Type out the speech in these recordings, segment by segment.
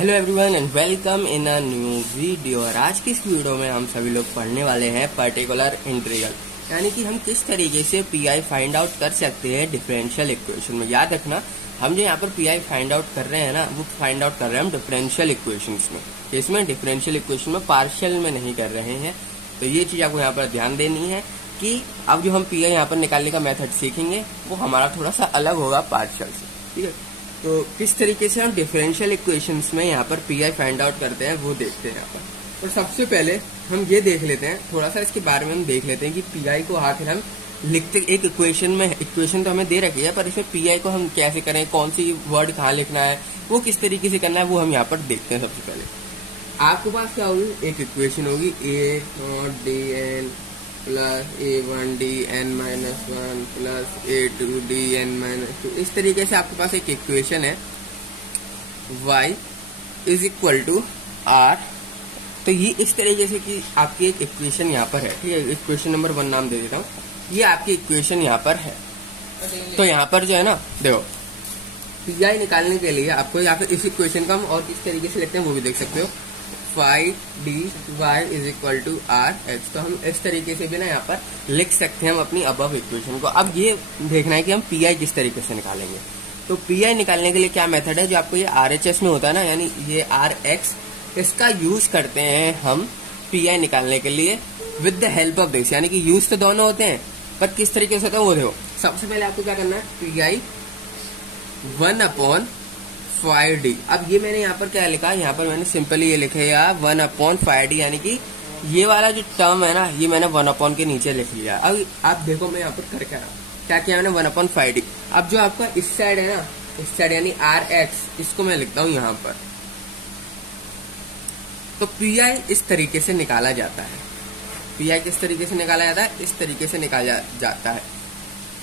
Hello everyone and welcome in a new video. और आज की इस वीडियो में हम सभी लोग पढ़ने वाले हैं पर्टिकुलर इंटीग्रल, यानी कि हम किस तरीके से पीआई फाइंड आउट कर सकते हैं डिफरेंशियल इक्वेशन में। याद रखना, हम जो यहाँ पर पीआई फाइंड आउट कर रहे हैं ना, वो फाइंड आउट कर रहे हैं हम डिफरेंशियल इक्वेशंस में। इसमें डिफरेंशियल इक्वेशन में पार्शियल में नहीं कर रहे हैं। तो ये चीज आपको यहाँ पर ध्यान देनी है कि अब जो हम पीआई यहाँ पर निकालने का मेथड सीखेंगे वो हमारा थोड़ा सा अलग होगा पार्शियल से। ठीक है, तो किस तरीके से हम डिफरेंशियल इक्वेशंस में यहाँ पर पीआई फाइंड आउट करते हैं वो देखते हैं यहाँ पर। और सबसे पहले हम ये देख लेते हैं, थोड़ा सा इसके बारे में हम देख लेते हैं कि पीआई को आखिर हम लिखते एक इक्वेशन में, इक्वेशन तो हमें दे रखी है पर इसमें पीआई को हम कैसे करें, कौन सी वर्ड कहाँ लिखना है, वो किस तरीके से करना है, वो हम यहाँ पर देखते हैं। सबसे पहले आपके पास क्या होगी, एक इक्वेशन होगी a naught d n plus a1dn-1 plus a2dn-2। इस तरीके से आपके पास एक इक्वेशन है y is equal to r। तो ये इस तरीके से कि आपकी एक इक्वेशन यहाँ पर है। ठीक है, इक्वेशन नंबर 1 नाम दे देता हूँ, ये आपकी इक्वेशन यहाँ पर है। तो यहाँ पर जो है ना, देखो पीआई निकालने के लिए आपको यहाँ पर इस इक्वेशन का हम और किस तरीके से लिखते हैं वो भी देख सकते हो। Five D Y is equal to R X. तो हम इस तरीके से भी ना यहाँ पर लिख सकते हैं हम अपनी अबव इक्वेशन को। अब ये देखना है कि हम पीआई किस तरीके से निकालेंगे। तो पीआई निकालने के लिए क्या मेथड है, जो आपको ये आरएचएस में होता है ना, यानी ये आर एक्स, इसका यूज करते हैं हम पीआई निकालने के लिए with the help of this. यानी कि यूज तो दोनों होते हैं पर किस तरीके से होता है वो देखो। सबसे पहले आपको क्या करना है, पीआई 1/5d। अब ये मैंने यहाँ पर क्या लिखा, यहाँ पर मैंने सिंपली ये लिखा है 1/5d, यानी कि ये वाला जो टर्म है ना, ये मैंने 1 के नीचे लिख लिया। अब आप देखो मैं यहाँ पर कर क्या किया मैंने 1/5d। अब जो आपका इस साइड है ना, इस साइड यानी आर एक्स, इसको मैं लिखता हूँ यहाँ पर। तो पीआई इस तरीके से निकाला जाता है। पीआई किस तरीके से निकाला जाता है, इस तरीके से निकाला जाता है।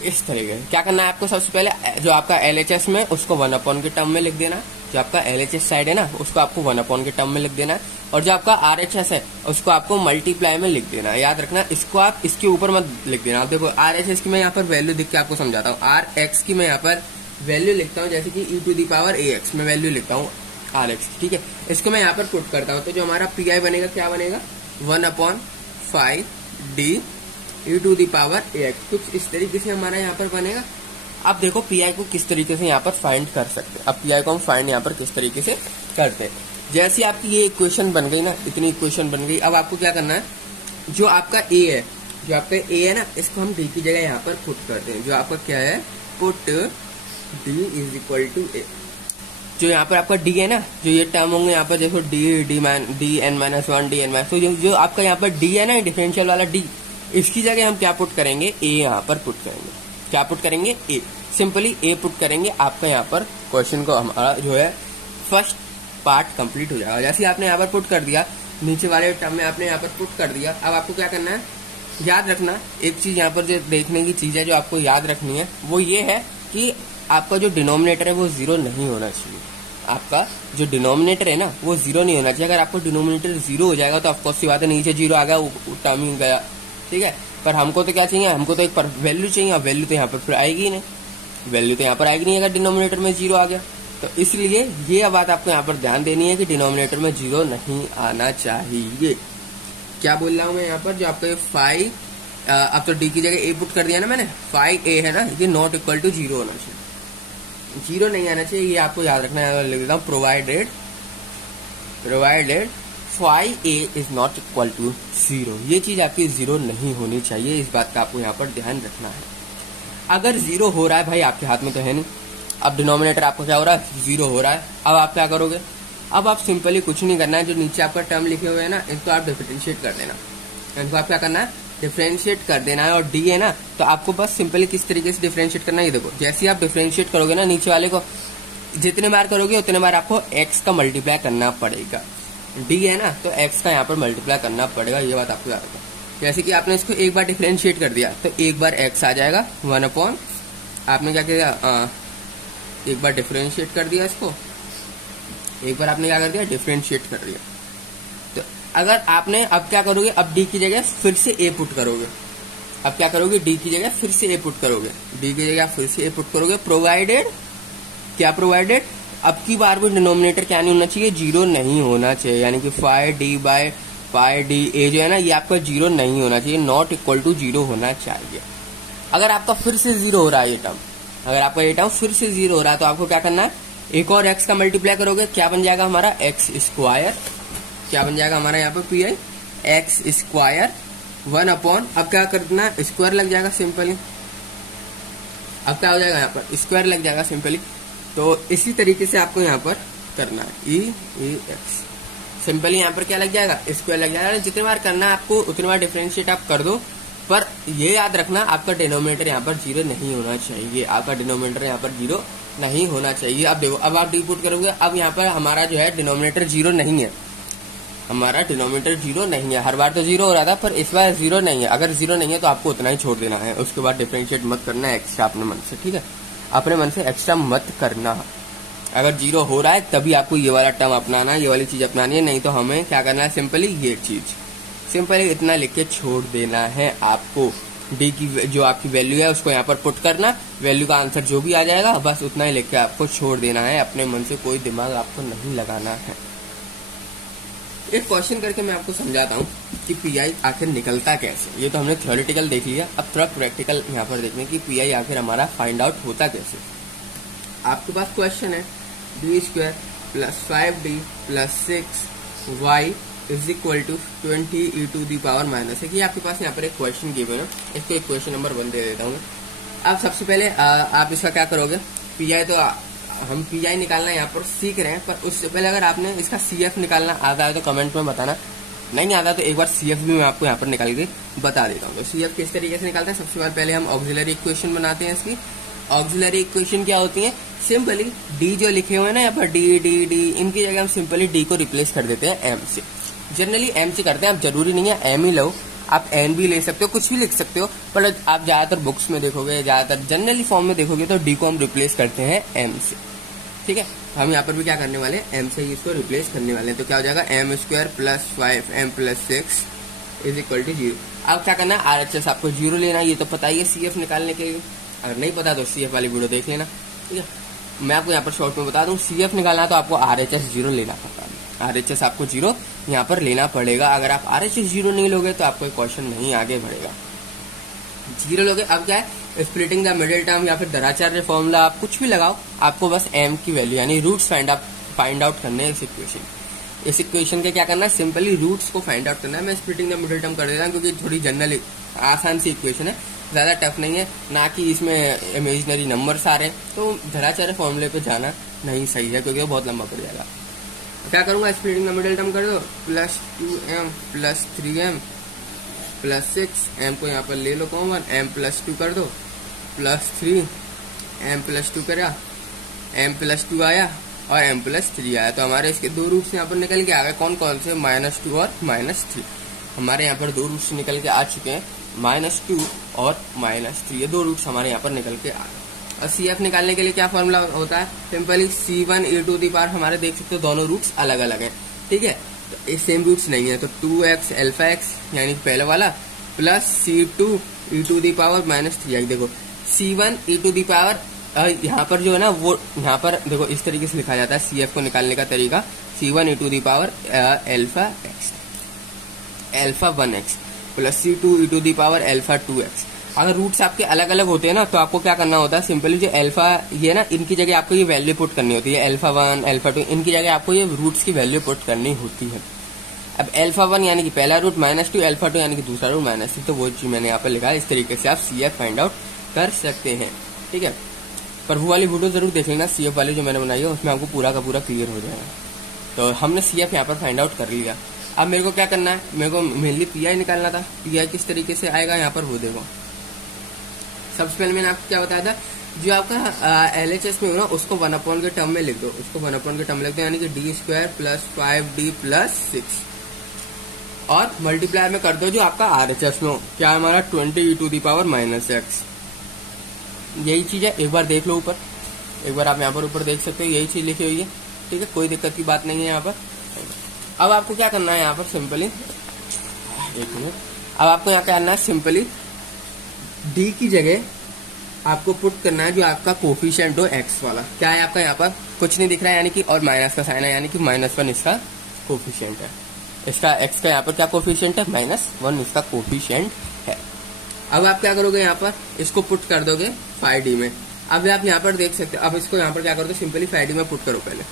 इस तरीके से क्या करना है आपको, सबसे पहले जो आपका एलएचएस में उसको 1 के टर्म में लिख देना। जो आपका एलएचएस साइड है ना, उसको आपको 1 के टर्म में लिख देना। और जो आपका आरएचएस है उसको आपको मल्टीप्लाई में लिख देना। याद रखना, इसको आप इसके ऊपर मत लिख देना। आप देखो आरएचएस की मैं यहाँ पर वैल्यू लिख के आपको समझाता हूँ। आर एक्स की मैं यहाँ पर वैल्यू लिखता हूँ, जैसे कि e⁴ में वैल्यू लिखता हूँ आर एक्स। ठीक है, इसको मैं यहाँ पर पुट करता हूँ। तो जो हमारा पीआई बनेगा, क्या बनेगा, 1/5d e⁴ कुछ इस तरीके से हमारा यहाँ पर बनेगा। अब देखो पीआई को किस तरीके से यहाँ पर फाइंड कर सकते हैं। अब पीआई को हम फाइंड यहाँ पर किस तरीके से करते हैं। जैसे आपकी ये इक्वेशन बन गई ना, इतनी इक्वेशन बन गई। अब आपको क्या करना है, जो आपका ए है, जो आपका ए है ना, इसको हम डी की जगह यहाँ पर पुट करते हैं। जो आपका क्या है, put d is equal to a. जो यहाँ पर आपका डी है ना, जो ये टर्म होंगे यहाँ पर देखो डी_n-1 डी_n-, तो जो आपका यहाँ पर डी है ना, डिफरेंशियल वाला डी, इसकी जगह हम क्या पुट करेंगे, ए यहाँ पर पुट करेंगे। क्या पुट करेंगे, ए, सिंपली ए पुट करेंगे। आपका यहाँ पर क्वेश्चन को हमारा जो है फर्स्ट पार्ट कंप्लीट हो जाएगा। जैसे आपने यहाँ पर पुट कर दिया, नीचे वाले टर्म में आपने यहाँ पर पुट कर दिया। अब आपको क्या करना है, याद रखना एक चीज यहाँ पर जो देखने की चीज है, जो आपको याद रखनी है, वो ये है कि आपका जो डिनोमिनेटर है वो 0 नहीं होना चाहिए। आपका जो डिनोमिनेटर है ना, वो 0 नहीं होना चाहिए। अगर आपको डिनोमिनेटर 0 हो जाएगा तो ऑफकोर्स सी बात है, नीचे 0 आ गया, टर्म ही गया। ठीक है, पर हमको तो क्या चाहिए, हमको तो एक वैल्यू चाहिए। और वैल्यू तो यहाँ पर फिर आएगी नहीं, वैल्यू तो यहाँ पर आएगी नहीं अगर डिनोमिनेटर में 0 आ गया। तो इसलिए ये बात आपको यहाँ पर ध्यान देनी है कि डिनोमिनेटर में 0 नहीं आना चाहिए। क्या बोल रहा हूँ मैं यहाँ पर, जो आपका 5, अब तो डी की जगह ए पुट कर दिया ना मैंने, 5a है ना, ये नॉट इक्वल टू 0 होना चाहिए, 0 नहीं आना चाहिए। ये आपको याद रखना है। लिख देता हूँ provided 5a is not equal to 0। ये चीज आपकी 0 नहीं होनी चाहिए, इस बात का आपको यहाँ पर ध्यान रखना है। अगर 0 हो रहा है भाई, आपके हाथ में तो है नहीं। अब डिनोमिनेटर आपको क्या हो रहा है, 0 हो रहा है। अब आप क्या करोगे, अब आप सिंपली कुछ नहीं करना है। जो नीचे आपका टर्म लिखे हुए है ना, इनको आप डिफरेंशिएट कर देना। इनको आप क्या करना है, डिफरेंशिएट कर देना है। और डी है ना, तो आपको बस सिंपली किस तरीके से डिफरेंशिएट करना है, ये देखो। जैसे ही आप डिफरेंशिएट करोगे ना, नीचे वाले को जितने बार करोगे उतने बार आपको एक्स का मल्टीप्लाई करना पड़ेगा। डी है ना, तो एक्स का यहाँ पर मल्टीप्लाई करना पड़ेगा। ये बात आपको याद रखो। जैसे कि आपने इसको एक बार डिफरेंशिएट कर दिया तो एक बार एक्स आ जाएगा 1/, आपने क्या किया, एक बार डिफरेंशिएट कर दिया इसको, एक बार आपने क्या कर दिया, डिफरेंशिएट कर दिया। तो अगर आपने अब क्या करोगे, अब डी की जगह फिर से ए पुट करोगे। अब क्या करोगे, डी की जगह फिर से ए पुट करोगे, डी की जगह फिर से ए पुट करोगे। प्रोवाइडेड, क्या प्रोवाइडेड, अब की बार भी डिनोमिनेटर क्या नहीं होना चाहिए, 0 नहीं होना चाहिए, यानी कि 5d/5d ए जो है ना ये आपका 0 नहीं होना चाहिए, नॉट इक्वल टू 0 होना चाहिए। अगर आपका फिर से 0 हो रहा है ये टर्म, अगर आपका ये टर्म फिर से 0 हो रहा है तो आपको क्या करना है, एक और x का मल्टीप्लाई करोगे, क्या बन जाएगा हमारा x स्क्वायर, क्या बन जाएगा हमारा यहाँ पर पी एक्स स्क्वायर 1/, अब क्या करना है, स्क्वायर लग जाएगा सिंपली, अब क्या हो जाएगा यहाँ पर स्क्वायर लग जाएगा सिंपली। तो इसी तरीके से आपको यहाँ पर करना है ई एक्स, सिंपली यहाँ पर क्या लग जाएगा, स्क्वायर लग जाएगा। जितनी बार करना है आपको उतनी बार डिफरेंशिएट आप कर दो, पर ये याद रखना आपका डिनोमिनेटर यहाँ पर 0 नहीं होना चाहिए, आपका डिनोमिनेटर यहाँ पर 0 नहीं होना चाहिए। अब देखो, अब आप डिपुट करोगे, अब यहाँ पर हमारा जो है डिनोमिनेटर 0 नहीं है, हमारा डिनोमिनेटर 0 नहीं है। हर बार तो 0 हो रहा था, पर इस बार 0 नहीं है। अगर 0 नहीं है तो आपको उतना ही छोड़ देना है, उसके बाद डिफरेंशिएट मत करना है एक्स्ट्रा अपने मन से, ठीक है, अपने मन से एक्स्ट्रा मत करना। अगर 0 हो रहा है तभी आपको ये वाला टर्म अपनाना है, ये वाली चीज अपनानी है, नहीं तो हमें क्या करना है, सिंपली ये चीज सिंपली इतना लिख के छोड़ देना है। आपको डी की जो आपकी वैल्यू है उसको यहाँ पर पुट करना, वैल्यू का आंसर जो भी आ जाएगा बस उतना ही लिख के आपको छोड़ देना है, अपने मन से कोई दिमाग आपको नहीं लगाना है। एक क्वेश्चन करके मैं आपको समझाता हूँ कि पीआई आखिर निकलता कैसे। ये तो हमने थ्योरेटिकल देख लिया, अब थोड़ा प्रैक्टिकल यहाँ पर देखने की पीआई आखिर हमारा फाइंड आउट होता कैसे। आपके पास क्वेश्चन है d² + 5d + 6y is equal to 20e⁻⁻1। ये आपके पास यहाँ पर एक क्वेश्चन गिवन है, इसको एक क्वेश्चन नंबर 1 दे देता हूँ। अब सबसे पहले आप इसका क्या करोगे, पीआई तो हम पीआई निकालना यहाँ पर सीख रहे हैं, पर उससे पहले अगर आपने इसका सीएफ निकालना आता है तो कमेंट में बताना, नहीं आता तो एक बार सीएफ भी मैं आपको यहाँ पर निकाल के बता देता हूँ। तो सीएफ किस तरीके से निकालते हैं, सबसे पहले हम ऑक्सिलरी इक्वेशन बनाते हैं। इसकी ऑक्सिलरी इक्वेशन क्या होती है, सिंपली डी जो लिखे हुए हैं ना यहाँ पर डी इनकी जगह हम सिंपली डी को रिप्लेस कर देते हैं एम से। जनरली एम से करते हैं, आप जरूरी नहीं है एम ही लो, आप एन भी ले सकते हो, कुछ भी लिख सकते हो, पर आप ज्यादातर बुक्स में देखोगे, ज्यादातर जनरली फॉर्म में देखोगे तो डी को हम रिप्लेस करते हैं एम से, ठीक है। हम यहाँ पर भी क्या करने वाले हैं, एम से ही इसको रिप्लेस करने वाले हैं। तो क्या हो जाएगा, m² + 5m + 6 is equal to 0। अब क्या करना है, RHS आपको 0 लेना, ये तो पता ही है CF निकालने के लिए, अगर नहीं पता तो CF वाली वीडियो देख लेना, ठीक है। मैं आपको यहाँ पर शॉर्ट में बता दूं, CF निकालना तो आपको RHS 0 लेना पड़ता है, RHS आपको 0 यहाँ पर लेना पड़ेगा। अगर आप RHS 0 नहीं लोगे तो आपको क्वेश्चन नहीं आगे बढ़ेगा, 0 लोगे। अब क्या है, स्प्लिटिंग द मिडिल टर्म या फिर दराचार्य फॉर्मूला आप कुछ भी लगाओ, आपको बस m की वैल्यू यानी रूट्स फाइंड आउट करने हैं इस इक्वेशन के। क्या करना है, सिंपली रूट्स को फाइंड आउट करना है। मैं स्प्लिटिंग द मिडिल टर्म कर देता हूँ क्योंकि थोड़ी जनरल आसान सी इक्वेशन है, ज्यादा टफ नहीं है, ना कि इसमें इमेजिनरी नंबर्स आ रहे हैं, तो धराचार्य फॉर्मूले पे जाना नहीं सही है क्योंकि वो बहुत लंबा पड़ जाएगा। क्या करूंगा, स्प्लिटिंग द मिडिल टर्म कर दो, +2m + 3m + 6, m को यहाँ पर ले लो कॉमन, m + 2 कर दो, +3 m + 2 करा, m + 2 आया और m + 3 आया। तो हमारे इसके दो रूट्स यहाँ पर निकल के आ गए, कौन कौन से, -2 और -3। हमारे यहाँ पर दो रूट्स निकल के आ चुके हैं, -2 और -3, ये दो रूट्स हमारे यहाँ पर निकल के आ गए। और CF निकालने के लिए क्या फॉर्मूला होता है, सिंपली C1e⁻, हमारे देख सकते हो दोनों रूट्स अलग अलग हैं, ठीक है, तो ये सेम रूट्स नहीं है, तो 2x α(x) यानी पहले वाला प्लस C2e⁻−3। देखो C1e⁻, यहाँ पर जो है ना वो यहाँ पर देखो इस तरीके से लिखा जाता है CF को निकालने का तरीका, C1e⁻α(x) α1x प्लस C2e⁻α2x। अगर रूट्स आपके अलग अलग होते हैं ना तो आपको क्या करना होता है, सिंपली जो अल्फा ये ना इनकी जगह आपको ये वैल्यू पुट करनी होती है, α1 α2 इनकी जगह आपको ये रूट्स की वैल्यू पुट करनी होती है। अब α1 यानी कि पहला रूट, -2 α2 यानी कि दूसरा रूट -3, तो वो चीज मैंने यहाँ पर लिखा है। इस तरीके से आप CF फाइंड आउट कर सकते हैं, ठीक है। पर वो वाली वीडियो जरूर देख लेना, CF वाली जो मैंने बनाई है उसमें आपको पूरा का पूरा क्लियर हो जाएगा। तो हमने CF यहाँ पर फाइंड आउट कर लिया। अब मेरे को क्या करना है, मेरे को मेनली PI निकालना था। PI किस तरीके से आएगा यहाँ पर वो देखो। सबसे पहले मैंने आपको क्या बताया था, जो आपका LHS में हो ना उसको 1/, के टर्म में लिख दो, उसको 1/, के टर्म में लिख दो, यानी कि d² + 5d + 6 और मल्टीप्लाई में कर दो जो आपका RHS में हो, क्या हमारा 20e⁻−x। यही चीज है, एक बार देख लो ऊपर, एक बार आप यहाँ पर ऊपर देख सकते हो, यही चीज लिखी हुई है, ठीक है, कोई दिक्कत की बात नहीं है यहाँ पर। अब आपको क्या करना है यहाँ पर, सिंपली एक मिनट, अब आपको यहाँ करना है सिंपली d की जगह आपको पुट करना है जो आपका कोफिशिएंट हो एक्स वाला। क्या है आपका यहाँ पर कुछ नहीं दिख रहा है, यानी कि और माइनस का साइन है, यानी कि -1 इसका कोफिशिएंट है। इसका एक्स का यहाँ पर क्या कोफिशिएंट है, -1 इसका कोफिशिएंट है। अब आप क्या करोगे, यहाँ पर इसको पुट कर दोगे 5D में। अब आप यहाँ पर देख सकते हो, अब इसको यहाँ पर क्या कर दो, सिंपली 5D में पुट करो पहले,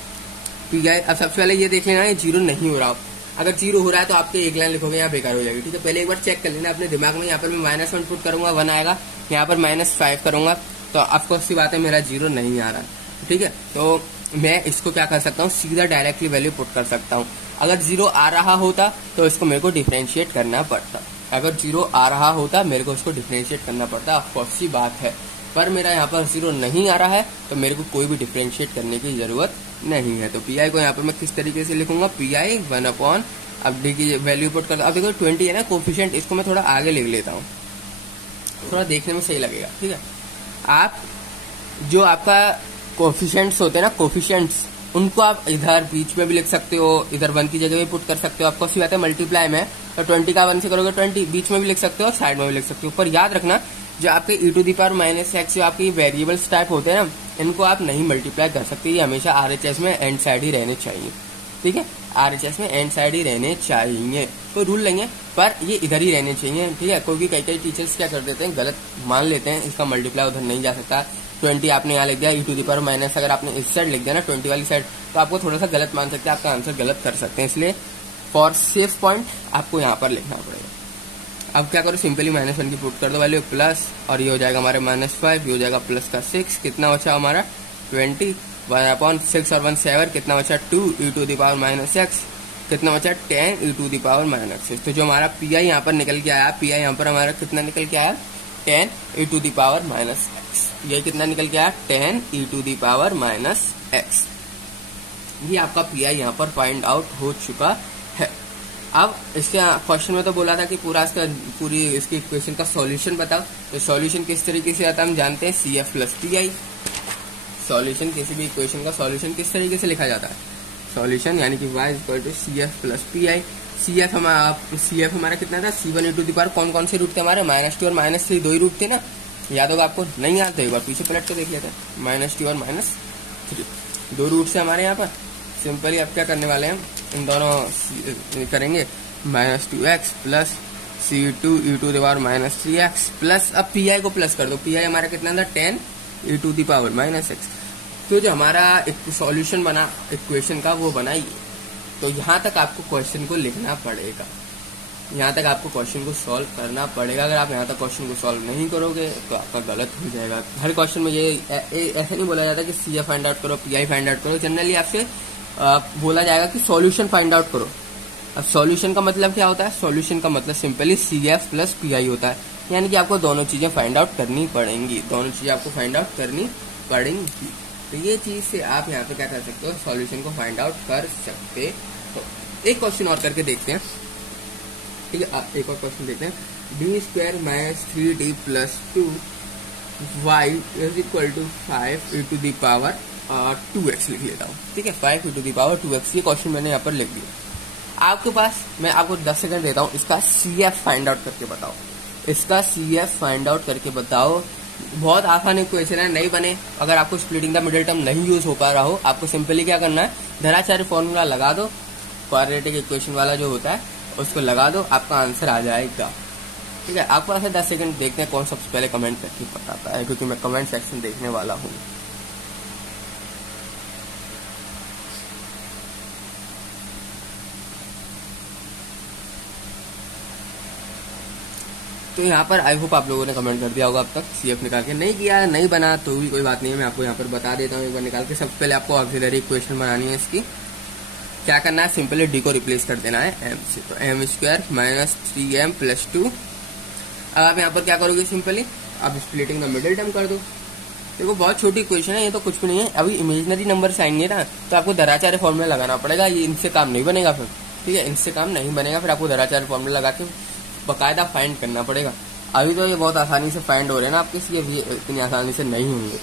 ठीक है। अब सबसे पहले ये देख लेना है 0 नहीं हो रहा। अगर 0 हो रहा है तो आपके एक लाइन लिखोगे यहाँ बेकार हो जाएगी, ठीक है। पहले एक बार चेक कर लेना अपने दिमाग में। यहाँ पर मैं -1 पुट करूंगा 1 आएगा, यहाँ पर -5 करूंगा तो आपको सी बात है मेरा 0 नहीं आ रहा, ठीक है। तो मैं इसको क्या कर सकता हूँ, सीधा डायरेक्टली वैल्यू पुट कर सकता हूँ। अगर 0 आ रहा होता तो इसको मेरे को डिफरेंशिएट करना पड़ता, अगर 0 आ रहा होता मेरे को इसको डिफरेंशिएट करना पड़ता, ऑफकोर्स सी बात है। पर मेरा यहाँ पर 0 नहीं आ रहा है तो मेरे को कोई भी डिफरेंशिएट करने की जरूरत नहीं है। तो पी को यहाँ पर मैं किस तरीके से लिखूंगा, पी 1/, अब डी की वैल्यू पुट कर, अब देखो 20 है ना कोफिशिएंट, इसको मैं थोड़ा आगे लिख लेता हूँ, थोड़ा देखने में सही लगेगा, ठीक है। आप जो आपका कोफिशिएंट्स होते हैं ना, कोफिशिएंट्स, उनको आप इधर बीच में भी लिख सकते हो, इधर 1 की जगह भी पुट कर सकते हो। आपको सी बात है मल्टीप्लाई में तो 20 का 1 से करोगे 20, बीच में भी लिख सकते हो, साइड में भी लिख सकते हो। पर याद रखना जो आपके e⁻⁻x जो आपके वेरिएबल्स टाइप होते हैं ना, इनको आप नहीं मल्टीप्लाई कर सकते, ये हमेशा RHS में एंड साइड ही रहने चाहिए, ठीक है। RHS में एंड साइड ही रहने चाहिए, कोई रूल नहीं है, पर ये इधर ही रहने चाहिए, ठीक है। क्योंकि कई टीचर्स क्या कर देते हैं, गलत मान लेते हैं, इसका मल्टीप्लाई उधर नहीं जा सकता। 20 आपने यहाँ लिख दिया e⁻⁻, अगर आपने इस साइड लिख दिया ना 20 वाली साइड, तो आपको थोड़ा सा गलत मान सकते हैं, आपका आंसर गलत कर सकते हैं। इसलिए फॉर सेफ पॉइंट आपको यहाँ पर लिखना पड़ेगा। अब क्या करो, सिंपली -1 की पुट कर दो वैल्यू प्लस, और ये हो जाएगा हमारे -5, ये हो जाएगा प्लस का 6, कितना बचा हमारा 20, 1/6 और 1 7, कितना बचा 2 e⁻⁻x, कितना बचा 10 e⁻⁻6। तो जो हमारा पी यहाँ पर निकल के आया, पी यहाँ पर हमारा कितना निकल के आया, 10 e⁻⁻x। ये कितना निकल के आया, 10 e⁻⁻x। ये आपका पी यहाँ पर फाइंड आउट हो चुका है। अब इसके क्वेश्चन में तो बोला था कि पूरी इसकी इक्वेशन का सॉल्यूशन बताओ, तो सॉल्यूशन किस तरीके से आता है हम जानते हैं, CF + PI। सॉल्यूशन, किसी भी इक्वेशन का सॉल्यूशन किस तरीके से लिखा जाता है, सॉल्यूशन यानी कि y = CF + PI। CF हमारा कितना था, C1 e⁻, कौन कौन से रूट थे हमारे, -2 और -3, 2 ही रूट थे ना, याद होगा आपको, नहीं याद तो एक बार पीछे पलट के देख लेते हैं। -2 और -3 2 रूट से हमारे यहाँ पर। सिंपली अब क्या करने वाले हैं, इन दोनों करेंगे -2x plus C2 e⁻⁻3x plus, अब PI को प्लस कर दो, PI हमारा कितना था 10 e⁻⁻x। तो जो हमारा एक सॉल्यूशन बना इक्वेशन का वो बनाइए। तो यहाँ तक आपको क्वेश्चन को लिखना पड़ेगा, यहाँ तक आपको क्वेश्चन को सॉल्व करना पड़ेगा। अगर आप यहाँ तक क्वेश्चन को सॉल्व नहीं करोगे तो आपका गलत हो जाएगा। हर क्वेश्चन में ये ऐसे नहीं बोला जाता कि CF फाइंड आउट करो, PI फाइंड आउट करो, जनरली आपसे बोला जाएगा कि सॉल्यूशन फाइंड आउट करो। अब सॉल्यूशन का मतलब क्या होता है, सॉल्यूशन का मतलब सिंपली CF + PI होता है, यानी कि आपको दोनों चीजें फाइंड आउट करनी पड़ेंगी, दोनों चीजें आपको फाइंड आउट करनी पड़ेंगी। तो ये चीज से आप यहाँ पे क्या कर सकते हो, सॉल्यूशन को फाइंड आउट कर सकते हो। एक क्वेश्चन और करके देखते हैं, ठीक है। एक और क्वेश्चन देखते हैं, d² - 3d + 2y = 5 e⁻² 2x लिख लेता हूँ, ठीक है। 5 e⁻² 2x, ये क्वेश्चन मैंने यहाँ पर लिख दिया। आपके पास मैं आपको 10 सेकंड देता हूँ, इसका CF फाइंड आउट करके बताओ, इसका CF फाइंड आउट करके बताओ। बहुत आसान इक्वेशन है, नहीं बने, अगर आपको स्प्लिटिंग द मिडिल टर्म नहीं यूज हो पा रहा हो, आपको सिंपली क्या करना है, धराचार्य फॉर्मूला लगा दो, क्वाड्रेटिक इक्वेशन वाला जो होता है उसको लगा दो, आपका आंसर आ जाएगा, ठीक है। आपके पास 10 सेकंड, देखते हैं कौन सबसे पहले कमेंट करके बताता है, क्योंकि मैं कमेंट सेक्शन देखने वाला हूँ। तो यहाँ पर आई होप आप लोगों ने कमेंट कर दिया होगा अब तक। CF निकाल के नहीं किया, नहीं बना तो भी कोई बात नहीं है, मैं आपको यहाँ पर बता देता हूँ एक बार निकाल के। सबसे पहले आपको ऑक्सिलरी इक्वेशन बनानी है इसकी। क्या करना है, सिंपली d को रिप्लेस कर देना है m से, तो m² - 3m + 2। अब आप यहाँ पर क्या करोगे, सिंपली अब स्प्लिटिंग द मिडिल टर्म कर दो। देखो बहुत छोटी इक्वेशन है, ये तो कुछ भी नहीं है। अभी इमेजिनरी नंबर आएंगे ना तो आपको धराचार्य फॉर्मूला लगाना पड़ेगा, ये इनसे काम नहीं बनेगा फिर, ठीक है, इनसे काम नहीं बनेगा, फिर आपको धराचार्य फॉर्मूला लगा के बकायदा फाइंड करना पड़ेगा। अभी तो ये बहुत आसानी से फाइंड हो रहे हैं ना आपके, ये इतनी आसानी से नहीं होंगे।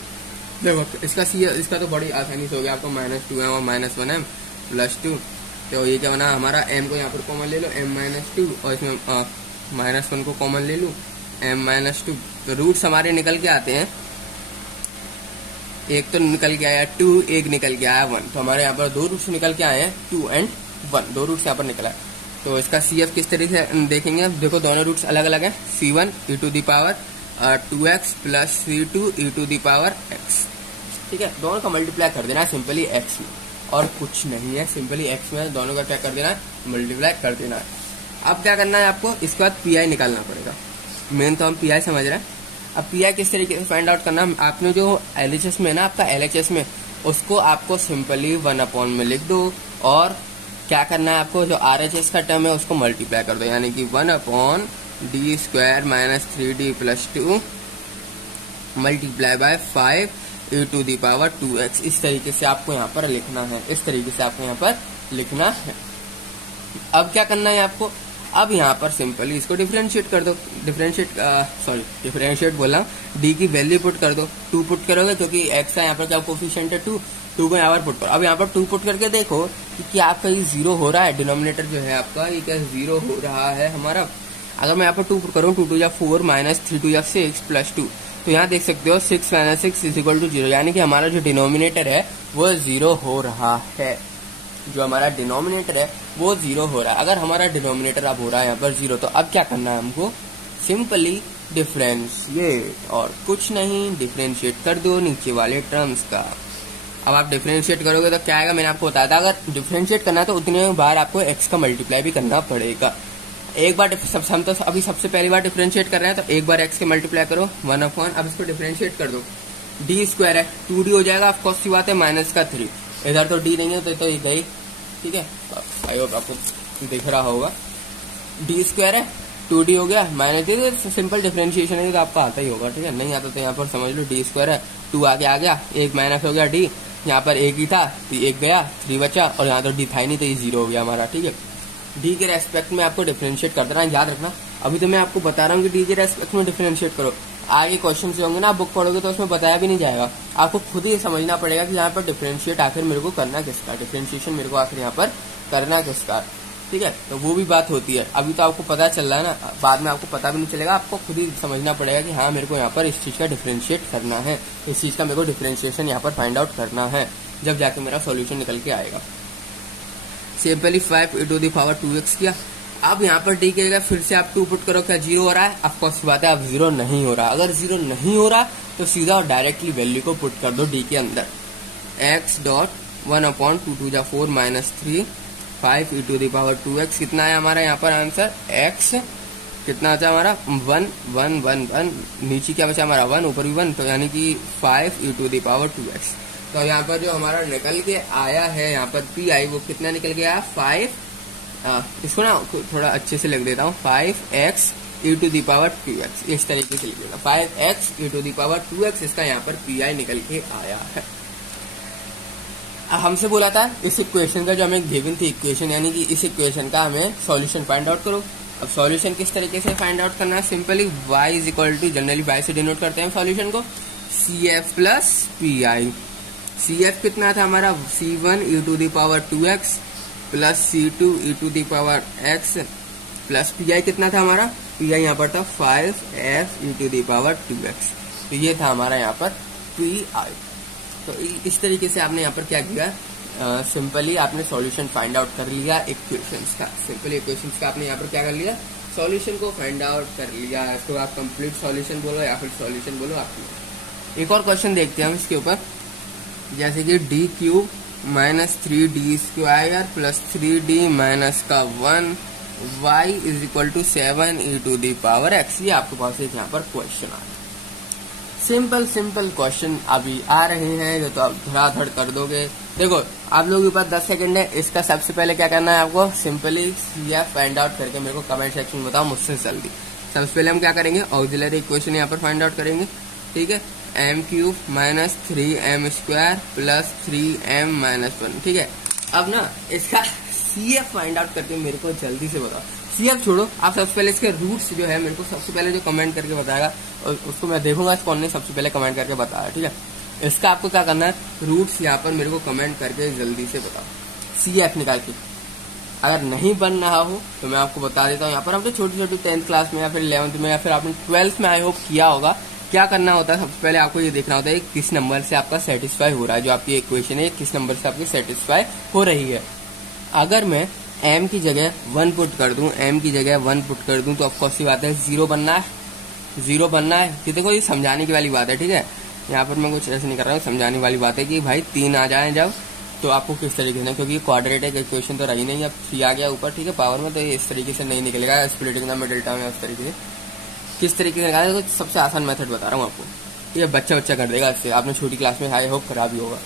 देखो इसका तो बड़ी आसानी से हो गया, आपको -2m और -1m + 2, तो ये क्या बना हमारा, m को यहाँ पर कॉमन ले लो, m - 2, और इसमें -1 को कॉमन ले लूँ, m - 2। तो रूट्स हमारे निकल के आते हैं एक तो निकल के आया 2, एक निकल के आया 1, तो हमारे यहाँ पर 2 रूट्स निकल के आए हैं 2 and 1, 2 रूट्स यहाँ पर निकला है। तो इसका CF किस तरीके से देखेंगे, देखो दोनों रूट्स अलग अलग हैं, C1 e to the power 2x plus C2 e to the power x, ठीक है। दोनों का मल्टीप्लाई कर देना है सिंपली x में, और कुछ नहीं है, सिंपली x में दोनों का क्या कर देना है, मल्टीप्लाई कर देना है। अब क्या करना है आपको, इसके बाद PI निकालना पड़ेगा। मेन तो हम PI समझ रहे हैं, अब PI किस तरीके से फाइंड आउट करना, आपने जो LHS में ना आपका LHS में, उसको आपको सिंपली 1 में लिख दो, और क्या करना है आपको, जो RHS का टर्म है उसको मल्टीप्लाई कर दो, यानी कि 1/d square minus 3d plus 2 multiply by 5 e to the power 2x। इस तरीके से आपको यहाँ पर लिखना है, इस तरीके से आपको यहाँ पर लिखना है। अब क्या करना है आपको, अब यहाँ पर सिंपली इसको डिफरेंशिएट कर दो, डिफरेंशिएट बोला, d की वैल्यू पुट कर दो, 2 पुट करोगे क्योंकि x का यहाँ पर क्या कोफिशिएंट है 2 को यहाँ पर पुट करो। अब यहाँ पर 2 पुट करके देखो कि क्या आपका ये 0 हो रहा है, डिनोमिनेटर जो है आपका ये क्या 0 हो रहा है हमारा। अगर मैं यहाँ पर 2 पुट करूँ, 2 2 या 4 माइनस 3 2 या 6 प्लस 2, तो यहाँ देख सकते हो 6 माइनस 6 इज इक्वल टू 0, यानी कि हमारा जो डिनोमिनेटर है वो 0 हो रहा है, जो हमारा डिनोमिनेटर है वो 0 हो रहा है। अगर हमारा डिनोमिनेटर अब हो रहा है यहाँ पर 0, तो अब क्या करना है हमको, सिंपली डिफरेंशिएट, और कुछ नहीं, डिफरेंशिएट कर दो नीचे वाले टर्म्स का। अब आप डिफरेंशिएट करोगे तो क्या आएगा, मैंने आपको बताया था, अगर डिफरेंशिएट करना है तो उतने बार आपको x का मल्टीप्लाई भी करना पड़ेगा। एक बार हम तो अभी सबसे पहली बार डिफरेंशिएट कर रहे हैं, तो एक बार x के मल्टीप्लाई करो 1/, अब इसको डिफरेंशिएट कर दो, d स्क्वायर है 2d हो जाएगा, ऑफकोर्स सी बात है, माइनस का 3, इधर तो d नहीं है तो ये गई, ठीक है। आई होप आपको दिख रहा होगा, d स्क्वायर है 2d हो गया माइनस d, सिंपल डिफरेंशिएशन है तो आपको आता ही होगा, ठीक है। नहीं आता तो यहाँ पर समझ लो d स्क्वायर है 2 आगे आ गया, एक माइनस हो गया d, यहाँ पर एक ही था तो एक गया 3 बचा, और यहाँ तो d था ही नहीं तो ये 0 हो गया हमारा, ठीक है। d के रेस्पेक्ट में आपको डिफरेंशिएट कर देना, याद रखना। अभी तो मैं आपको बता रहा हूँ कि d के रेस्पेक्ट में डिफरेंशिएट करो, आगे क्वेश्चन जो होंगे ना आप बुक पढ़ोगे तो उसमें बताया भी नहीं जाएगा, आपको खुद ही समझना पड़ेगा कि यहाँ पर डिफरेंशिएट आखिर मेरे को करना किसका, डिफरेंशिएशन मेरे को आखिर यहाँ पर करना किसका, ठीक है। तो वो भी बात होती है, अभी तो आपको पता चल रहा है ना, बाद में आपको पता भी नहीं चलेगा, आपको खुद ही समझना पड़ेगा कि हाँ मेरे को यहाँ पर इस चीज का डिफरेंशिएट करना है, इस चीज का मेरे को डिफरेंशिएशन यहाँ पर फाइंड आउट करना है, जब जाके मेरा सॉल्यूशन निकल के आएगा। Simply 5 e to the power 2x किया। अब यहाँ पर डी की जगह फिर से आप 2 पुट करो, क्या 0 हो रहा है, ऑफकोर्स बात है अब 0 नहीं हो रहा। अगर 0 नहीं हो रहा तो सीधा और डायरेक्टली वैल्यू को पुट कर दो डी के अंदर, x डॉट 1/2 2 जा 4 minus 3 5 e to the power 2x। कितना है हमारा यहाँ पर आंसर, x कितना आता है हमारा 1 1 1 1, नीचे क्या बचा हमारा 1, ऊपर भी 1, तो यानी कि 5 e to the power 2x। तो यहाँ पर जो हमारा निकल के आया है यहाँ पर PI वो कितना निकल के आया 5, इसको ना थोड़ा अच्छे से लिख देता हूँ, 5x e to the power 2x, इस तरीके से लिख देता हूँ, 5x e to the power 2x, इसका यहाँ पर PI निकल के आया है। हमसे बोला था इस इक्वेशन का जो हमें गिवन थी इक्वेशन, यानी कि इस इक्वेशन का हमें सॉल्यूशन फाइंड आउट करो। अब सॉल्यूशन किस तरीके से फाइंड आउट करना है, simply y is equal to, generally y से डिनोट करते हैं सॉल्यूशन को, CF प्लस PI। CF कितना था हमारा C1 e to the power 2x plus C2 e to the power x plus PI कितना था हमारा, PI यहाँ पर था 5f e to the power 2x। तो ये था हमारा यहाँ पर PI। तो इस तरीके से आपने यहाँ पर क्या किया, सिंपली आपने सॉल्यूशन फाइंड आउट कर लिया इक्वेशंस का, सिंपली इक्वेशंस का आपने यहाँ पर क्या कर लिया, सॉल्यूशन को फाइंड आउट कर लिया। इसको आप कंप्लीट सॉल्यूशन बोलो या फिर सॉल्यूशन बोलो आपने। एक और क्वेश्चन देखते हैं हम इसके ऊपर, जैसे कि D cube minus 3d square plus 3d minus का 1 y is equal to 7 e to the power x। ये आपके पास एक यहाँ पर क्वेश्चन आ रहा है, सिंपल क्वेश्चन अभी आ रहे हैं जो तो आप धड़ाधड़ कर दोगे। देखो आप लोगों के पास 10 सेकंड है, इसका सबसे पहले क्या करना है आपको, सिंपली या फाइंड आउट करके मेरे को कमेंट सेक्शन में बताओ मुझसे जल्दी। सबसे पहले हम क्या करेंगे, ऑक्सिलरी इक्वेशन यहाँ पर फाइंड आउट करेंगे, ठीक है, m cube minus 3m square plus 3m minus 1, ठीक है। अब ना इसका CF फाइंड आउट करके मेरे को जल्दी से बताओ। CF छोड़ो, आप सबसे पहले इसके रूट्स जो है मेरे को सबसे पहले जो कमेंट करके बताएगा और उसको मैं देखूंगा कौन ने सबसे पहले कमेंट करके बताया, ठीक है। इसका आपको क्या करना है, रूट्स यहाँ पर मेरे को कमेंट करके जल्दी से बताओ CF निकाल के। अगर नहीं बन रहा हो तो मैं आपको बता देता हूँ, यहाँ पर हमने छोटी छोटी 10th क्लास में या फिर 11th में या फिर आपने 12th में आई होप किया होगा क्या करना होता है, सबसे पहले आपको ये देखना होता है किस नंबर से आपका सेटिस्फाई हो रहा है, जो आपकी इक्वेशन है किस नंबर से आपकी सेटिस्फाई हो रही है। अगर मैं m की जगह 1 पुट कर दूं, m की जगह 1 पुट कर दूं तो ऑफकोर्स सी बात है 0 बनना है, 0 बनना है। कि देखो ये समझाने की वाली बात है, ठीक है, यहाँ पर मैं कुछ ऐसे नहीं कर रहा हूँ, समझाने वाली बात है कि भाई 3 आ जाए जब तो आपको किस तरीके से, क्योंकि क्वाड्रेटिक इक्वेशन तो रही नहीं, अब 3 आ गया ऊपर, ठीक है, पावर में, तो ये इस तरीके से नहीं निकलेगा, स्प्लिटिंग द मिडिल टर्म है उस तरीके से किस तरीके से निकालेगा। तो सबसे आसान मेथड बता रहा हूँ आपको, ये बच्चा कर देगा इससे, आपने छोटी क्लास में आई होप करा भी होगा।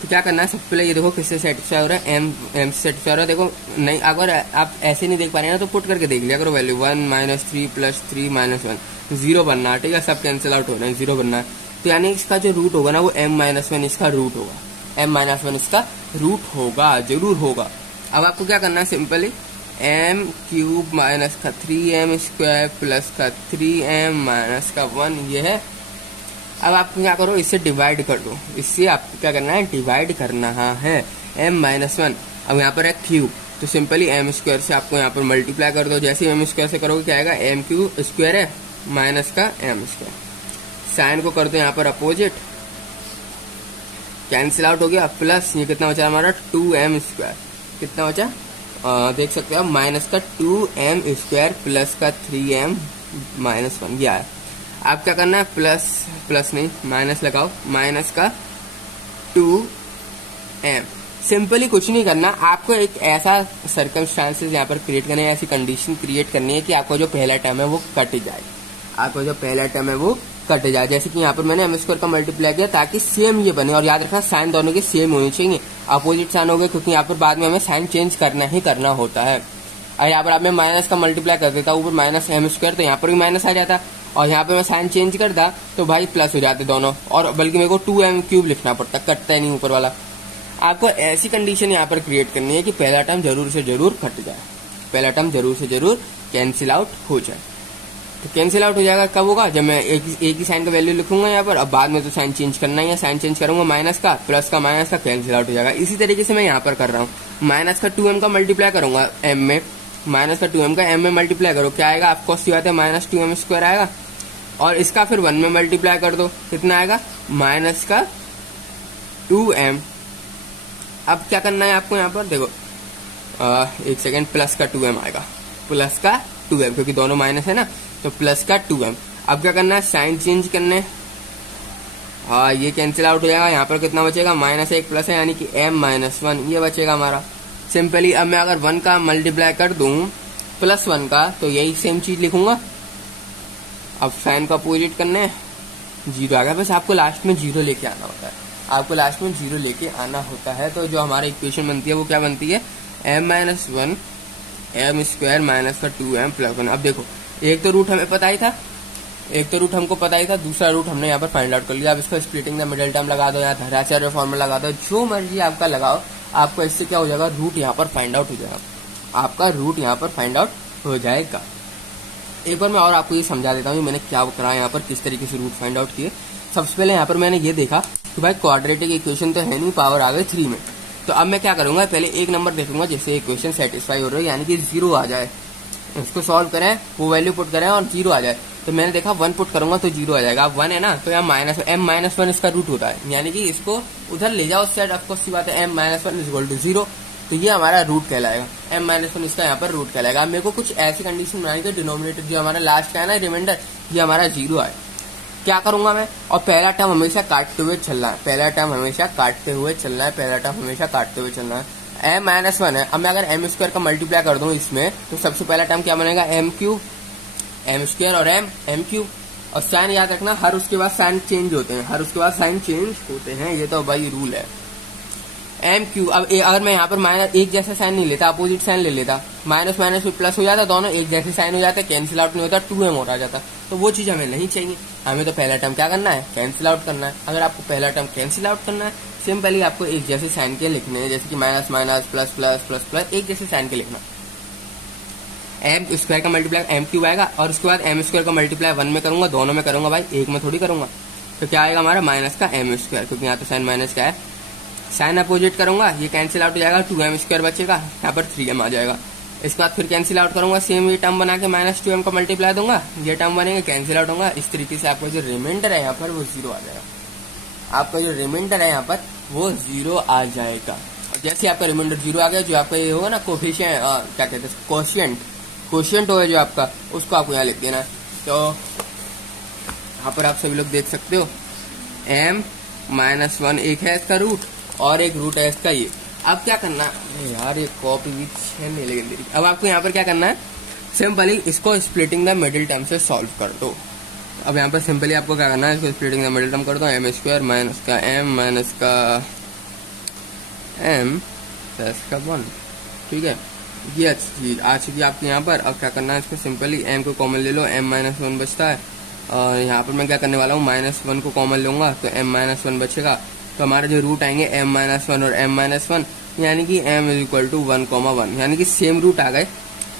तो क्या करना है, सबसे पहले ये देखो किससे सेटिस्फाई हो रहा है, m से सेटिस्फाई हो रहा है। देखो नहीं, अगर आप ऐसे नहीं देख पा रहे हैं तो पुट करके देख लिया करो वैल्यू, 1 - 3 + 3 - 1 0 बनना है, ठीक है, सब कैंसिल आउट हो रहे हैं, 0 बनना है। तो यानी इसका जो रूट होगा ना वो m - 1 इसका रूट होगा, m - 1 इसका रूट होगा, जरूर होगा। अब आपको क्या करना है, सिंपली m³ - 3m² + 3m - 1 ये है। अब आप क्या करो, इससे डिवाइड कर दो, इससे आपको क्या करना है, डिवाइड करना है m - 1। अब यहाँ पर है क्यूब, तो सिंपली m² से आपको यहाँ पर मल्टीप्लाई कर दो, जैसे m² से करोगे क्या आएगा, m³ है माइनस का m²। साइन को कर दो यहाँ पर अपोजिट, कैंसिल आउट हो गया, प्लस ये कितना बचा हमारा 2m², कितना बचा देख सकते हो आप, माइनस का 2m² प्लस का 3m - 1 ये आया। आप क्या करना है, प्लस नहीं माइनस लगाओ, माइनस का 2m। सिंपली कुछ नहीं करना, आपको एक ऐसा सर्कमस्टांसेस यहाँ पर क्रिएट करना है, ऐसी कंडीशन क्रिएट करनी है कि आपको जो पहला टर्म है वो कट जाए, आपको जो पहला टर्म है वो कट जाए। जैसे कि यहाँ पर मैंने m² का मल्टीप्लाई किया ताकि सेम ये बने, और याद रखना साइन दोनों के सेम होनी चाहिए, अपोजिट साइन हो गए, क्योंकि यहाँ पर बाद में हमें साइन चेंज करना ही करना होता है। और यहाँ पर आप मैं माइनस का मल्टीप्लाई कर देता ऊपर माइनस m², तो यहाँ पर भी माइनस आ जाता, और यहाँ पे मैं साइन चेंज करता तो भाई प्लस हो जाते दोनों, और बल्कि मेरे को 2m³ लिखना पड़ता, कटता ही नहीं ऊपर वाला। आपको ऐसी कंडीशन यहाँ पर क्रिएट करनी है कि पहला टर्म जरूर से जरूर कट जाए, पहला टर्म जरूर से जरूर कैंसिल आउट हो जाए। तो कैंसिल आउट हो जाएगा कब होगा, जब मैं एक ही साइन का वैल्यू लिखूंगा यहाँ पर, अब बाद में तो साइन चेंज करना ही है, साइन चेंज करूंगा माइनस का, प्लस का माइनस का, कैंसिल आउट हो जाएगा। इसी तरीके से मैं यहाँ पर कर रहा हूँ, माइनस का 2m का मल्टीप्लाई करूंगा m में, माइनस का 2m का m में मल्टीप्लाई करो, क्या आएगा आपको सी बात है, -2m² आएगा, और इसका फिर 1 में मल्टीप्लाई कर दो, कितना आएगा, माइनस का 2m। अब क्या करना है आपको यहाँ पर देखो, एक सेकेंड, प्लस का 2m आएगा, प्लस का 2m, क्योंकि दोनों माइनस है ना, तो प्लस का 2m। अब क्या करना है, साइन चेंज करने, हाँ ये कैंसिल आउट हो जाएगा, यहाँ पर कितना बचेगा, -1 प्लस है यानी कि m - 1 ये बचेगा हमारा। सिंपली अब मैं अगर 1 का मल्टीप्लाई कर दूं +1 का, तो यही सेम चीज लिखूंगा। अब साइन को अपोजिट करने, 0 आ गया, बस आपको लास्ट में 0 लेके आना होता है, आपको लास्ट में 0 लेके आना होता है। तो जो हमारी इक्वेशन बनती है वो क्या बनती है, m - 1 m² माइनस का 2m + 1। अब देखो एक तो रूट हमें पता ही था, दूसरा रूट हमने यहाँ पर फाइंड आउट कर लिया। अब इसको स्प्लिटिंग द मिडिल टर्म लगा दो, या धराचार्य फॉर्मूला लगा दो, जो मर्जी आपका लगाओ, आपको इससे क्या हो जाएगा, रूट यहाँ पर फाइंड आउट हो जाएगा, आपका रूट यहाँ पर फाइंड आउट हो जाएगा। एक बार मैं और आपको ये समझा देता हूँ मैंने क्या करा यहाँ पर, किस तरीके से रूट फाइंड आउट किए। सबसे पहले यहाँ पर मैंने ये देखा कि भाई क्वाड्रेटिक इक्वेशन तो है नहीं, पावर आ गई 3 में, तो अब मैं क्या करूंगा, पहले एक नंबर देखूंगा जिससे इक्वेशन सेटिस्फाई हो रही है, यानी कि 0 आ जाए, इसको सॉल्व करें, वो वैल्यू पुट करें और 0 आ जाए। तो मैंने देखा 1 पुट करूंगा तो 0 आ जाएगा। अब 1 है ना, तो यहाँ m - 1 इसका रूट होता है, यानी कि इसको उधर ले जाओ उस साइड, ऑफकोर्स सी बात है, m - 1 = 0, तो ये हमारा रूट कहलाएगा, m - 1 इसका यहाँ पर रूट कहलाएगा। अब मेरे को कुछ ऐसी कंडीशन बनानी थी, डिनोमिनेटर जो हमारा लास्ट का है ना रिमाइंडर, ये हमारा 0 आए। क्या करूंगा मैं, और पहला टर्म हमेशा काटते हुए चलना है, पहला टर्म हमेशा काटते हुए चलना है, m - 1 है। अब मैं अगर m² का मल्टीप्लाई कर दूं इसमें, तो सबसे पहला टर्म क्या बनेगा, m³ और m³ और साइन याद रखना, हर उसके बाद साइन चेंज होते हैं, ये तो भाई रूल है। m³ अब अगर मैं यहाँ पर माइनस एक जैसा साइन नहीं लेता, अपोजिट साइन ले लेता, माइनस माइनस में प्लस हो जाता, दोनों एक जैसे साइन हो जाते, कैंसिल आउट नहीं होता, 2m और आ जाता, तो वो चीज हमें नहीं चाहिए। हमें तो पहला टर्म क्या करना है, कैंसिल आउट करना है। अगर आपको पहला टर्म कैंसिल आउट करना है, सिंपली आपको एक जैसे साइन के लिखने हैं, जैसे कि minus minus plus plus plus plus, एक जैसे साइन के लिखना। m² का मल्टीप्लाई m³ आएगा, और उसके बाद m² का मल्टीप्लाई 1 में करूंगा, दोनों में करूंगा भाई, एक में थोड़ी करूंगा, तो क्या आएगा हमारा माइनस का m², क्योंकि यहाँ तो साइन माइनस का है। साइन अपोजिट करूंगा, ये कैंसिल आउट हो जाएगा, 2m² बचेगा, यहाँ पर 3m आ जाएगा। इसके बाद फिर कैंसिल आउट करूंगा, सेम ये टर्म बना के -2m का मल्टीप्लाई दूंगा, ये टर्म बनेगा, कैंसिल आउट होगा। इस तरीके से आपका जो रिमाइंडर है यहाँ पर वो 0 आ जाएगा। आपका जो रिमाइंडर है यहाँ पर वो 0 आ जाएगा। और जैसे आपका रिमाइंडर 0 आ गया, जो आपका ये होगा ना कोफिशिएंट, क्या कहते हैं, कोशिएंट होगा जो आपका, उसको आपको यहाँ लिख देना। तो यहाँ पर आप सभी लोग देख सकते हो m-1 एक है इसका रूट और एक रूट है इसका ये। अब क्या करना है यार, ये कॉपी भी नहीं लेकिन। अब आपको यहाँ पर क्या करना है, सिंपली इसको स्प्लिटिंग द मिडिल टर्म से सॉल्व कर दो। अब यहाँ पर सिंपली आपको क्या करना है, इसको स्प्लिटिंग द मिडिल टर्म कर दो, m² माइनस का m माइनस का m प्लस का 1, ठीक है। ये चीज आ चुकी है आपके यहाँ पर। अब क्या करना है, इसको सिंपली m को कॉमन ले लो, m-1 बचता है, और यहाँ पर मैं क्या करने वाला हूँ, -1 को कॉमन लूंगा तो m-1 बचेगा। तो हमारे जो रूट आएंगे m-1 और m-1, यानी कि m = 1,1, यानी कि सेम रूट आ गए,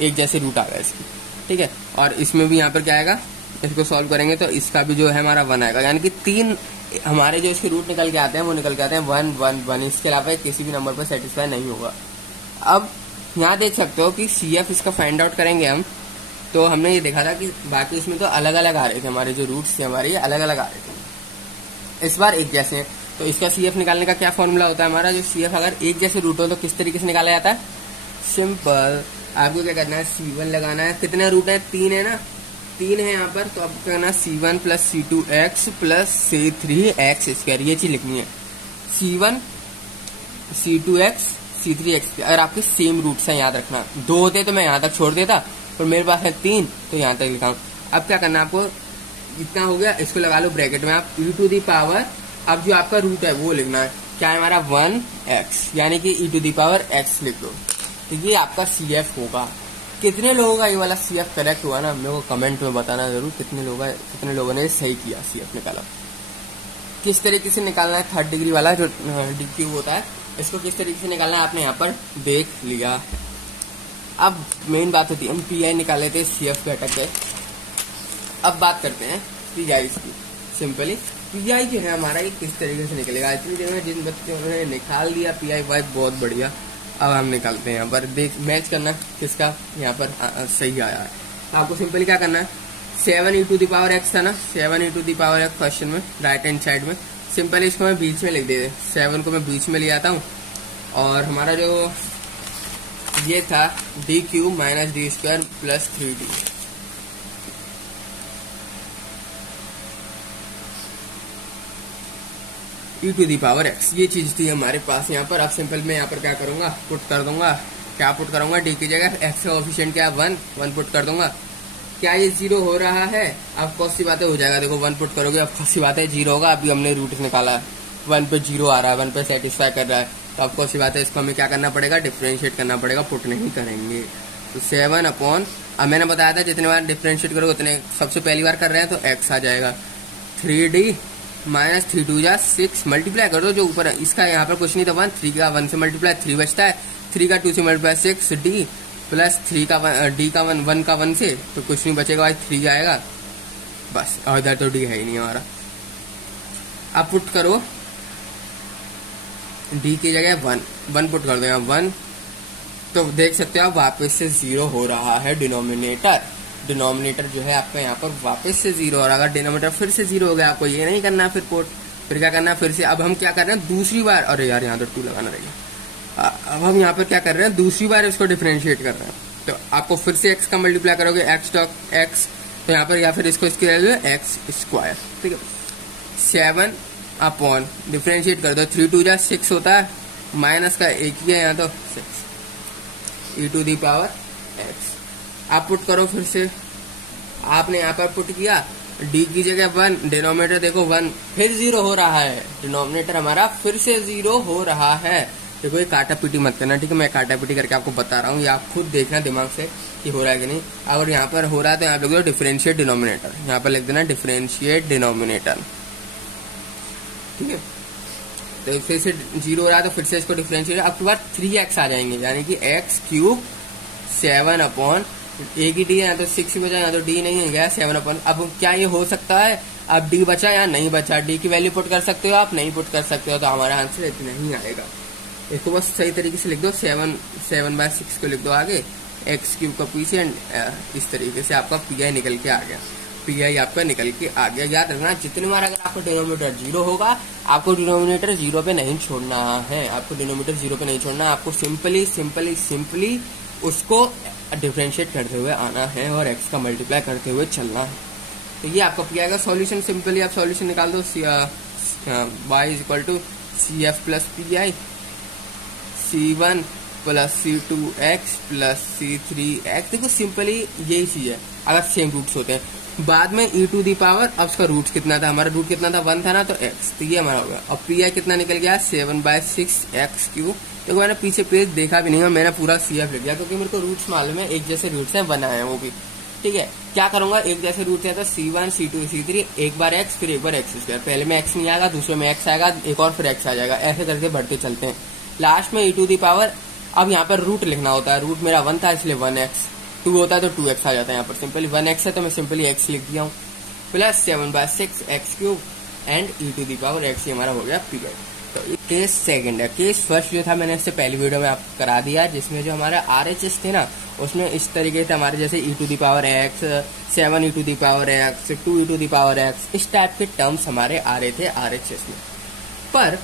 एक जैसे रूट आ गए इसके, ठीक है। और इसमें भी यहाँ पर क्या आएगा, इसको सॉल्व करेंगे तो इसका भी जो है हमारा 1 आएगा, यानी कि 3 हमारे जो इसके रूट निकल के आते हैं वो निकल के आते हैं 1, 1, 1। इसके अलावा किसी भी नंबर पर सेटिस्फाई नहीं होगा। अब यहाँ देख सकते हो कि CF इसका फाइंड आउट करेंगे हम, तो हमने ये देखा था कि बाकी इसमें तो अलग अलग आ रहे थे, हमारे जो रूट्स थे हमारे ये अलग अलग आ रहे थे, इस बार एक जैसे हैं। तो इसका CF निकालने का क्या फॉर्मूला होता है हमारा, जो CF अगर एक जैसे रूट हो तो किस तरीके से निकाला जाता है, सिंपल आपको क्या करना है, C1 लगाना है। कितने रूट है, 3 है ना, 3 है यहाँ पर, तो आपको क्या करना है, C1 + C2x + C3x², ये चीज लिखनी है। C1 C2x C3x, अगर आपके सेम रूट्स हैं याद रखना, 2 होते तो मैं यहाँ तक छोड़ देता, पर मेरे पास है 3 तो यहाँ तक लिखा हूँ। अब क्या करना है आपको, इतना हो गया, इसको लगा लो ब्रैकेट में आप e⁻, अब जो आपका रूट है वो लिखना है, क्या है हमारा 1x, यानी कि e⁻x लिख दो। तो ये आपका CF होगा। कितने लोगों का ये वाला CF करेक्ट हुआ ना, मेरे को कमेंट में बताना जरूर, कितने लोगों ने सही किया CF निकाला। किस तरीके से निकालना है 3rd डिग्री वाला जो DQ होता है, इसको किस तरीके से निकालना है आपने यहाँ पर देख लिया है। अब मेन बात होती है, हम PI निकाले थे CF घटक है। अब बात करते हैं PI की। सिंपली PI जो है हमारा ये किस तरीके से निकलेगा, इतनी देर में जिन बच्चों ने निकाल लिया PI वाई बहुत बढ़िया। अब हम निकालते हैं यहाँ पर, देख मैच करना किसका यहाँ पर सही आया है। आपको सिंपली क्या करना है, 7e⁻x था ना, 7e⁻x क्वेश्चन में राइट हैंड साइड में, सिंपली इसको मैं बीच में लिख दे, 7 को मैं बीच में ले आता हूँ, और हमारा जो ये था dq - d² + 3d, e⁻x, ये चीज थी हमारे पास यहाँ पर। अब सिंपल मैं यहाँ पर क्या करूंगा, पुट कर दूंगा, क्या पुट करूंगा, d की जगह x का कोफिशिएंट क्या है 1 पुट कर दूंगा। क्या ये 0 हो रहा है, अब कौन सी बातें हो जाएगा, देखो 1 पुट करोगे, अब कौन सी बात है 0 होगा। अभी हमने रूट निकाला है, 1 पे 0 आ रहा है, 1 पे सेटिस्फाई कर रहा है, तो अब कौन सी बात है, इसको हमें क्या करना पड़ेगा, डिफरेंशिएट करना पड़ेगा, पुट नहीं करेंगे। तो 7 अब मैंने बताया था जितने बार डिफरेंशिएट करोगे उतने, सबसे पहली बार कर रहे हैं तो x आ जाएगा, 3d - 3 2 6, मल्टीप्लाई कर दो जो ऊपर है, इसका यहाँ पर कुछ नहीं था 1, 3 का 1 से मल्टीप्लाई 3 बचता है, 3 का 2 से मल्टीप्लाई 6d + 3 का d का 1 का 1 से, तो कुछ नहीं बचेगा भाई, 3 आएगा बस, और इधर तो d है ही नहीं हमारा। अब पुट करो d की जगह 1 पुट कर दो यहाँ 1, तो देख सकते हो आप वापस से 0 हो रहा है डिनोमिनेटर जो है आपका यहाँ पर वापस से 0 हो रहा है, डिनोमिनेटर फिर से 0 हो गया। आपको ये नहीं करना फिर पुट, फिर क्या करना फिर से। अब हम क्या कर रहे हैं दूसरी बार, अरे यार यहाँ तो 2 लगाना रहेगा। अब हम यहाँ पर क्या कर रहे हैं, दूसरी बार इसको डिफरेंशिएट कर रहे हैं, तो आपको फिर से x का मल्टीप्लाई करोगे, x तो यहाँ पर, या फिर इसको इसकी वैल्यू है x², ठीक है। 7 डिफरेंशिएट कर दो, 3 2 6 होता है, माइनस का एक ही है यहाँ तो 6 e⁻x। आप पुट करो फिर से, आपने यहाँ पर पुट किया, d की जगह 1, डिनोमिनेटर देखो 1, फिर 0 हो रहा है, डिनोमिनेटर हमारा फिर से 0 हो रहा है। देखो ये काटा पीटी मत करना, ठीक है, मैं काटा पीटी करके आपको बता रहा हूँ, ये आप खुद देखना दिमाग से कि हो रहा है कि नहीं। अगर यहाँ पर हो रहा है तो यहाँ पे लिख दो डिफरेंशिएट डिनोमिनेटर, यहाँ पर लिख देना डिफरेंशिएट डिनोमिनेटर, ठीक है। तो फिर से 0 हो रहा है तो फिर से इसको डिफरेंशिएट, अब के बाद 3x आ जाएंगे, यानी कि x³ 7 एक ही डी है, तो 6 ही बचा, यहाँ तो डी नहीं है गया 7 अब क्या ये हो सकता है, अब डी बचा या नहीं बचा, डी की वैल्यू पुट कर सकते हो आप, नहीं पुट कर सकते हो, तो हमारा आंसर इतना ही आएगा। इसको बस सही तरीके से लिख दो, 7/6 को लिख दो आगे, एक्स क्यूब का कोएफिशिएंट, इस तरीके से आपका पी निकल के आ गया, पी आपका निकल के आ गया। याद रखना जितनी बार अगर आपका डिनोमिनेटर 0 होगा, आपको डिनोमिनेटर 0 पे नहीं छोड़ना है, आपको डिनोमिनेटर 0 पे नहीं छोड़ना है, आपको सिंपली उसको डिफरेंशिएट करते हुए आना है और एक्स का मल्टीप्लाई करते हुए चलना है। तो ये आपका पी का सॉल्यूशन, सिंपली आप सॉल्यूशन निकाल दो, y is equal to C F plus P I, C1 plus C2x plus C3x। देखो सिंपली यही चीज है अगर सेम रूट्स होते हैं। बाद में e टू दी पावर, अब उसका रूट कितना था, हमारा रूट कितना था 1 था ना, तो x, तो ये हमारा होगा। और पी आई कितना निकल गया 7/6x³। देखो मैंने पीछे पेज देखा भी नहीं है, मैंने पूरा CF लिख दिया क्योंकि मेरे को रूट्स मालूम है, एक जैसे रूट्स हैं बनाए हैं वो भी, ठीक है। क्या करूंगा, एक जैसे रूट है तो C1 C2 C3, एक बार x फिर एक बार x², पहले में x नहीं आएगा, दूसरे में x आएगा, एक और फिर x आ जाएगा, ऐसे करके बढ़ते चलते हैं। लास्ट में e टू दी पावर, अब यहाँ पर रूट लिखना होता है, रूट मेरा 1 था इसलिए 1x, 2 होता है तो 2x आ जाता है। यहाँ पर सिंपली 1x है तो मैं सिंपली x लिख दिया हूँ, plus 7/6x³ and e to the power x, हमारा हो गया पी। तो केस सेकंड है। केस फर्स्ट जो था मैंने इससे पहली वीडियो में आपको करा दिया, जिसमें जो हमारा RHS थे ना, उसमें इस तरीके से हमारे जैसे e to the power x, 7 e to the power x, 2 e to the power x, इस टाइप के टर्म्स हमारे आ रहे थे RHS में। पर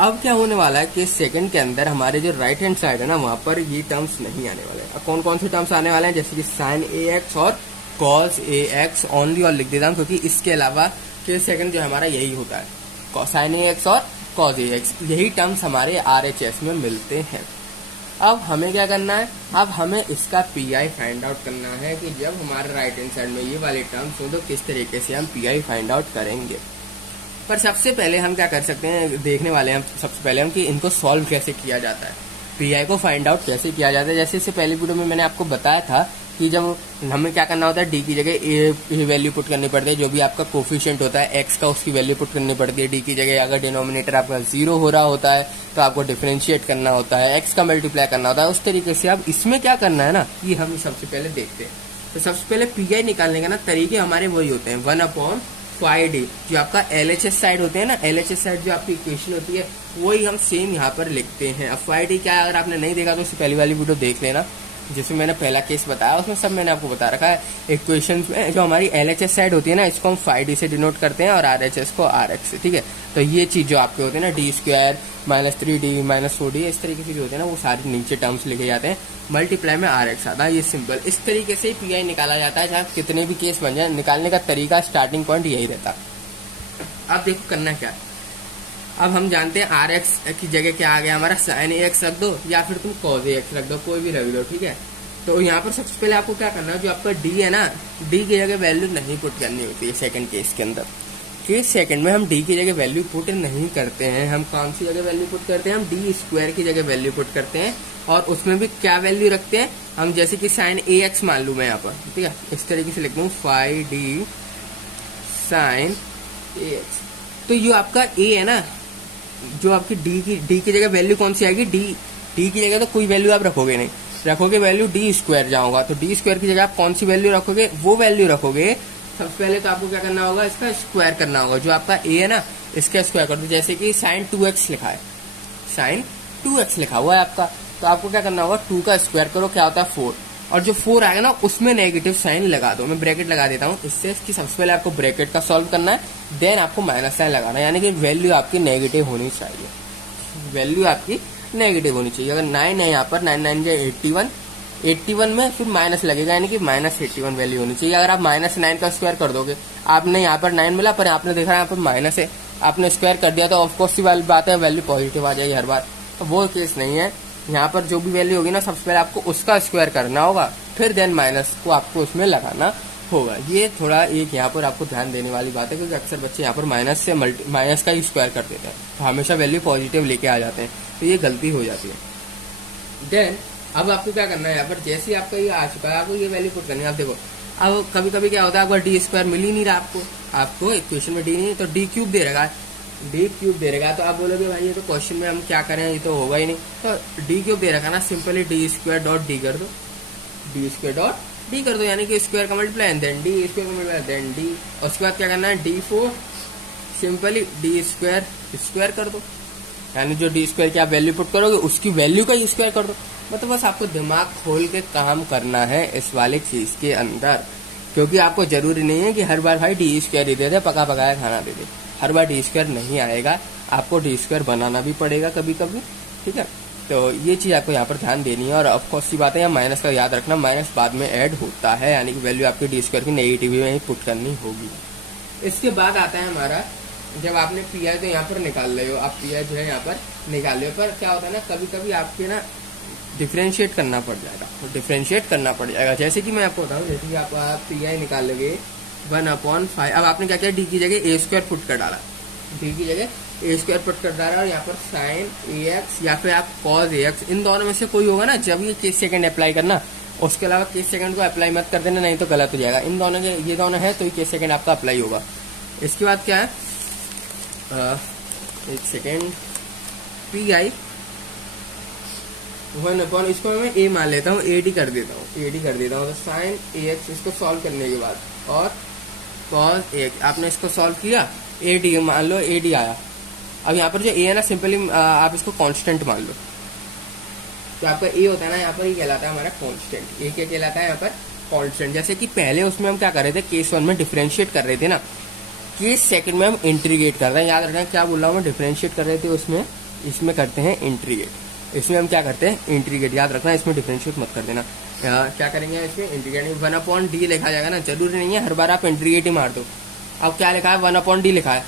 अब क्या होने वाला है कि सेकंड के अंदर हमारे जो राइट हैंड साइड है ना, वहां पर ये टर्म्स नहीं आने वाले। अब कौन कौन से टर्म्स आने वाले हैं, जैसे कि sin AX और cos AX ओनली, और लिख देता हूँ क्योंकि इसके अलावा केस सेकंड जो हमारा यही होता है, sin AX और cos AX, यही टर्म्स हमारे RHS में मिलते हैं। अब हमें क्या करना है, अब हमें इसका PI फाइंड आउट करना है कि जब हमारे राइट हैंड साइड में ये वाले टर्म्स हो तो किस तरीके से हम PI फाइंड आउट करेंगे। पर सबसे पहले हम क्या कर सकते हैं, देखने वाले हैं सबसे पहले हम कि इनको सॉल्व कैसे किया जाता है, PI को फाइंड आउट कैसे किया जाता है। जैसे इससे पहले वीडियो में मैंने आपको बताया था कि जब हमें क्या करना होता है, डी की जगह ए वैल्यू पुट करनी पड़ती है, जो भी आपका कोफिशिएंट होता है एक्स का उसकी वैल्यू पुट करनी पड़ती है डी की जगह। अगर डिनोमिनेटर आपका 0 हो रहा होता है तो आपको डिफरेंशिएट करना होता है, एक्स का मल्टीप्लाई करना होता है। उस तरीके से अब इसमें क्या करना है ना, ये हम सबसे पहले देखते हैं। तो सबसे पहले PI निकालने का ना तरीके हमारे वही होते हैं, 1/5D, जो आपका LHS साइड होते हैं ना, LHS साइड जो आपकी इक्वेशन होती है वही हम सेम यहाँ पर लिखते हैं। अब 5D क्या है, अगर आपने नहीं देखा तो उससे पहली वाली वीडियो देख लेना, जिसमें मैंने पहला केस बताया उसमें सब मैंने आपको बता रखा है। इक्वेशन में जो हमारी LHS साइड होती है ना, इसको हम 5D से डिनोट करते हैं और RHS को RX से, ठीक है। तो ये चीज जो आपके होते हैं ना, D² -3D -4D, इस तरीके से जो होते हैं ना, वो सारे नीचे टर्म्स लिखे जाते हैं, मल्टीप्लाई में RX आता है। ये सिंपल इस तरीके से PI निकाला जाता है, चाहे कितने भी केस बन जाए, निकालने का तरीका स्टार्टिंग पॉइंट यही रहता है। अब देखो करना क्या, अब हम जानते हैं RX की जगह क्या आ गया हमारा, sin AX रख दो या फिर तुम cos AX रख दो, कोई भी रख दो, ठीक है। तो यहाँ पर सबसे पहले आपको क्या करना है, जो आपका D है ना, D की जगह वैल्यू नहीं पुट करनी होती है सेकंड केस के अंदर। केस सेकंड में हम D की जगह वैल्यू पुट नहीं करते हैं, हम कौन सी जगह वैल्यू पुट करते हैं, हम D² की जगह वैल्यू पुट करते हैं। और उसमें भी क्या वैल्यू रखते हैं हम, जैसे कि sin AX मान लू मैं यहाँ पर, ठीक है, इस तरीके से लिख दूँ 5D sin AX। तो जो आपका A है ना, जो आपकी D की जगह वैल्यू कौन सी आएगी, D की जगह तो कोई वैल्यू आप रखोगे नहीं, रखोगे वैल्यू D² जाऊंगा, तो D² की जगह आप कौन सी वैल्यू रखोगे, वो वैल्यू रखोगे। सबसे पहले तो आपको क्या करना होगा, इसका स्क्वायर करना होगा, जो आपका A है ना इसका स्क्वायर कर दो। जैसे कि sin 2x लिखा है, sin 2x लिखा हुआ है आपका, तो आपको क्या करना होगा, 2 का स्क्वायर करो, क्या होता है 4, और जो 4 आएगा ना उसमें नेगेटिव साइन लगा दो। मैं ब्रैकेट लगा देता हूँ इससे कि सबसे पहले आपको ब्रैकेट का सॉल्व करना है, देन आपको माइनस साइन लगाना है, यानी कि वैल्यू आपकी नेगेटिव होनी चाहिए, वैल्यू आपकी नेगेटिव होनी चाहिए। अगर 9 है यहाँ पर, 9 9 81, 81 में फिर माइनस लगेगा, यानी कि -81 वैल्यू होनी चाहिए। अगर आप -9 का स्क्वायर कर दोगे, आपने यहाँ पर 9 मिला पर आपने देखा यहाँ पर माइनस है, आपने स्क्वायर कर दिया तो ऑफकोर्स सी वाली बात है वैल्यू पॉजिटिव आ जाएगी हर बार, तो वो केस नहीं है। यहाँ पर जो भी वैल्यू होगी ना, सबसे पहले आपको उसका स्क्वायर करना होगा, फिर देन माइनस को आपको उसमें लगाना होगा। ये थोड़ा एक यहाँ पर आपको ध्यान देने वाली बात है, क्योंकि अक्सर बच्चे यहाँ पर माइनस का ही स्क्वायर कर देते हैं, तो हमेशा वैल्यू पॉजिटिव लेके आ जाते हैं, तो ये गलती हो जाती है। देन अब आपको क्या करना है, यहाँ पर जैसे आपका ये आ चुका है, आपको ये वैल्यू पुट करनी है। आप देखो अब कभी कभी क्या होता है, आपका D² मिल ही नहीं रहा आपको इक्वेशन में D नहीं, तो D³ दे रहेगा, तो आप बोलोगे भाई ये तो क्वेश्चन में हम क्या करें, ये तो होगा ही नहीं, तो D³ दे रखा ना, सिंपली D².D कर दो, D² कर दो, यानी कि स्क्वायर का मल्टीप्लाई देन D, स्क्वायर का मल्टीप्लाई देन D, और उसके बाद क्या करना है, D4 सिंपली D² स्क्वायर कर दो, यानी जो D² की आप वैल्यू पुट करोगे उसकी वैल्यू का स्क्वायर कर दो। मतलब बस आपको दिमाग खोल के काम करना है इस वाले चीज के अंदर, क्योंकि आपको जरूरी नहीं है कि हर बार भाई डी स्क्वायर ही दे दे, पका पकाया खाना दे दे, हर बार डी स्क्वायर नहीं आएगा, आपको डी स्क्वायर बनाना भी पड़ेगा कभी कभी, ठीक है। तो ये चीज आपको यहाँ पर ध्यान देनी है। और ऑफकोर्स सी बात है, यहाँ माइनस का याद रखना, माइनस बाद में ऐड होता है, यानी कि वैल्यू आपकी डी स्क्वायर की नेगेटिव में ही पुट करनी होगी। इसके बाद आता है हमारा, जब आपने पी आई तो यहाँ पर निकाल रहे हो, आप पी आई जो है यहाँ पर निकाल रहे हो, पर क्या होता है ना, कभी कभी आपके ना डिफ्रेंशिएट करना पड़ जाएगा, तो डिफ्रेंशिएट करना पड़ जाएगा। जैसे कि मैं आपको बताऊँ, जैसे कि आप पी आई निकाल लोगे 1/5, अब आपने क्या किया, डी की जगह ए स्क्वायर पुट कर डाला, डी की जगह ए स्क्वायर पुट कर डाला, और यहाँ पर साइन ए एक्स या फिर आप कॉज ए एक्स, इन दोनों में से कोई होगा ना, जब ये केस सेकंड अप्लाई करना, उसके अलावा केस सेकंड को अप्लाई मत कर देना, नहीं तो गलत हो जाएगा। इन दोनों के, ये दोनों है तो ये केस सेकंड आपका अप्लाई होगा। इसके बाद क्या है, एक सेकेंड, पी आई 1/, इसको मैं ए मान लेता हूँ, ए डी कर देता हूँ, तो साइन ए एक्स, इसको सॉल्व करने के बाद, और कॉज ए, आपने इसको सॉल्व किया, ए डी मान लो, ए डी आया। अब यहाँ पर जो ए है ना, सिंपली आप इसको कांस्टेंट मान लो, तो आपका ए होता है ना, यहाँ पर ये कहलाता है हमारा कांस्टेंट। ए क्या कहलाता है यहाँ पर, कांस्टेंट। जैसे कि पहले उसमें हम क्या कर रहे थे, केस 1 में डिफरेंशिएट कर रहे थे ना, केस सेकंड में हम इंटीग्रेट कर रहे हैं। याद रखना क्या बोल रहा हूँ मैं, डिफरेंशिएट कर रहे थे उसमें, इसमें करते हैं इंटीग्रेट, इसमें हम क्या करते हैं इंटीग्रेट। याद रखना, इसमें डिफरेंशिएट मत कर देना। क्या करेंगे इसमें, इंटीग्रेट 1/d लिखा जाएगा ना, जरूरी नहीं है हर बार आप इंटीग्रेट ही मार दो। अब क्या लिखा है, 1/d लिखा है,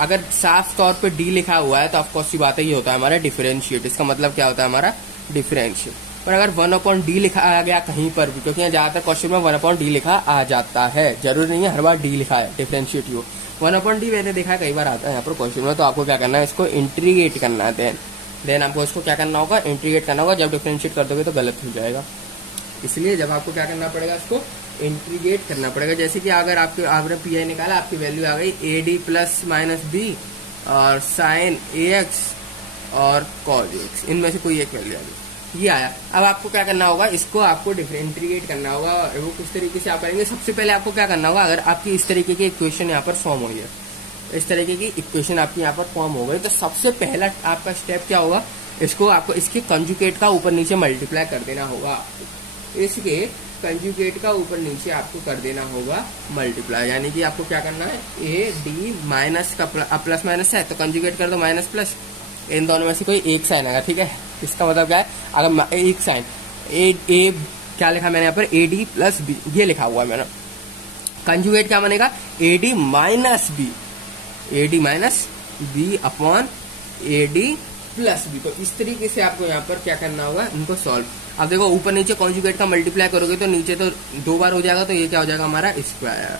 अगर साफ तौर पे डी लिखा हुआ है तो ऑफकोर्स की बात है, ये होता है हमारा डिफरेंशिएट। इसका मतलब क्या होता है हमारा, डिफरेंशिएट। पर अगर 1/d लिखा आ गया कहीं पर भी, क्योंकि यहाँ ज्यादातर क्वेश्चन में 1/d लिखा आ जाता है, जरूरी नहीं है हर बार डी लिखा है, डिफरेंशिएट हो 1/d मैंने देखा है कई बार आता है यहाँ पर क्वेश्चन में। तो आपको क्या करना है, इसको इंटीग्रेट करना है, देन आपको इसको क्या करना होगा, इंटीग्रेट करना होगा। जब डिफरेंशिएट कर दोगे तो गलत हो जाएगा, इसलिए जब आपको क्या करना पड़ेगा, इसको इंटीग्रेट करना पड़ेगा। जैसे कि अगर आपने पी आई निकाला, आपकी वैल्यू आ गई A D plus minus B और साइन ए एक्स और कॉज एक्स, इनमें से कोई एक वैल्यू आ गई, ये आया। अब आपको क्या करना होगा, इसको आपको डिफरेंशिएट करना होगा। वो किस तरीके से आप करेंगे, सबसे पहले आपको क्या करना होगा, अगर आपकी इस तरीके की इक्वेशन यहाँ पर फॉर्म हुई है, इस तरीके की इक्वेशन आपकी यहाँ पर फॉर्म हो गई, तो सबसे पहला आपका स्टेप क्या होगा, इसको आपको इसके कंजुगेट का ऊपर नीचे मल्टीप्लाई कर देना होगा। इसके कंजुगेट का ऊपर नीचे आपको कर देना होगा मल्टीप्लाई, यानी कि आपको क्या करना है, ए डी माइनस का प्लस माइनस है तो कंजुगेट कर दो माइनस प्लस, इन दोनों में से कोई एक साइन आएगा, ठीक है। इसका मतलब क्या है, अगर एक साइन ए क्या लिखा मैंने यहाँ पर, ए डी प्लस बी, ये लिखा हुआ है मैंने। कंजुगेट क्या बनेगा, A D minus B, A D minus B upon A D plus B. तो इस तरीके से आपको यहाँ पर क्या करना होगा, इनको सॉल्व। अब देखो ऊपर नीचे कॉन्जुगेट का मल्टीप्लाई करोगे तो नीचे तो 2 बार हो जाएगा, तो ये क्या हो जाएगा हमारा स्क्वायर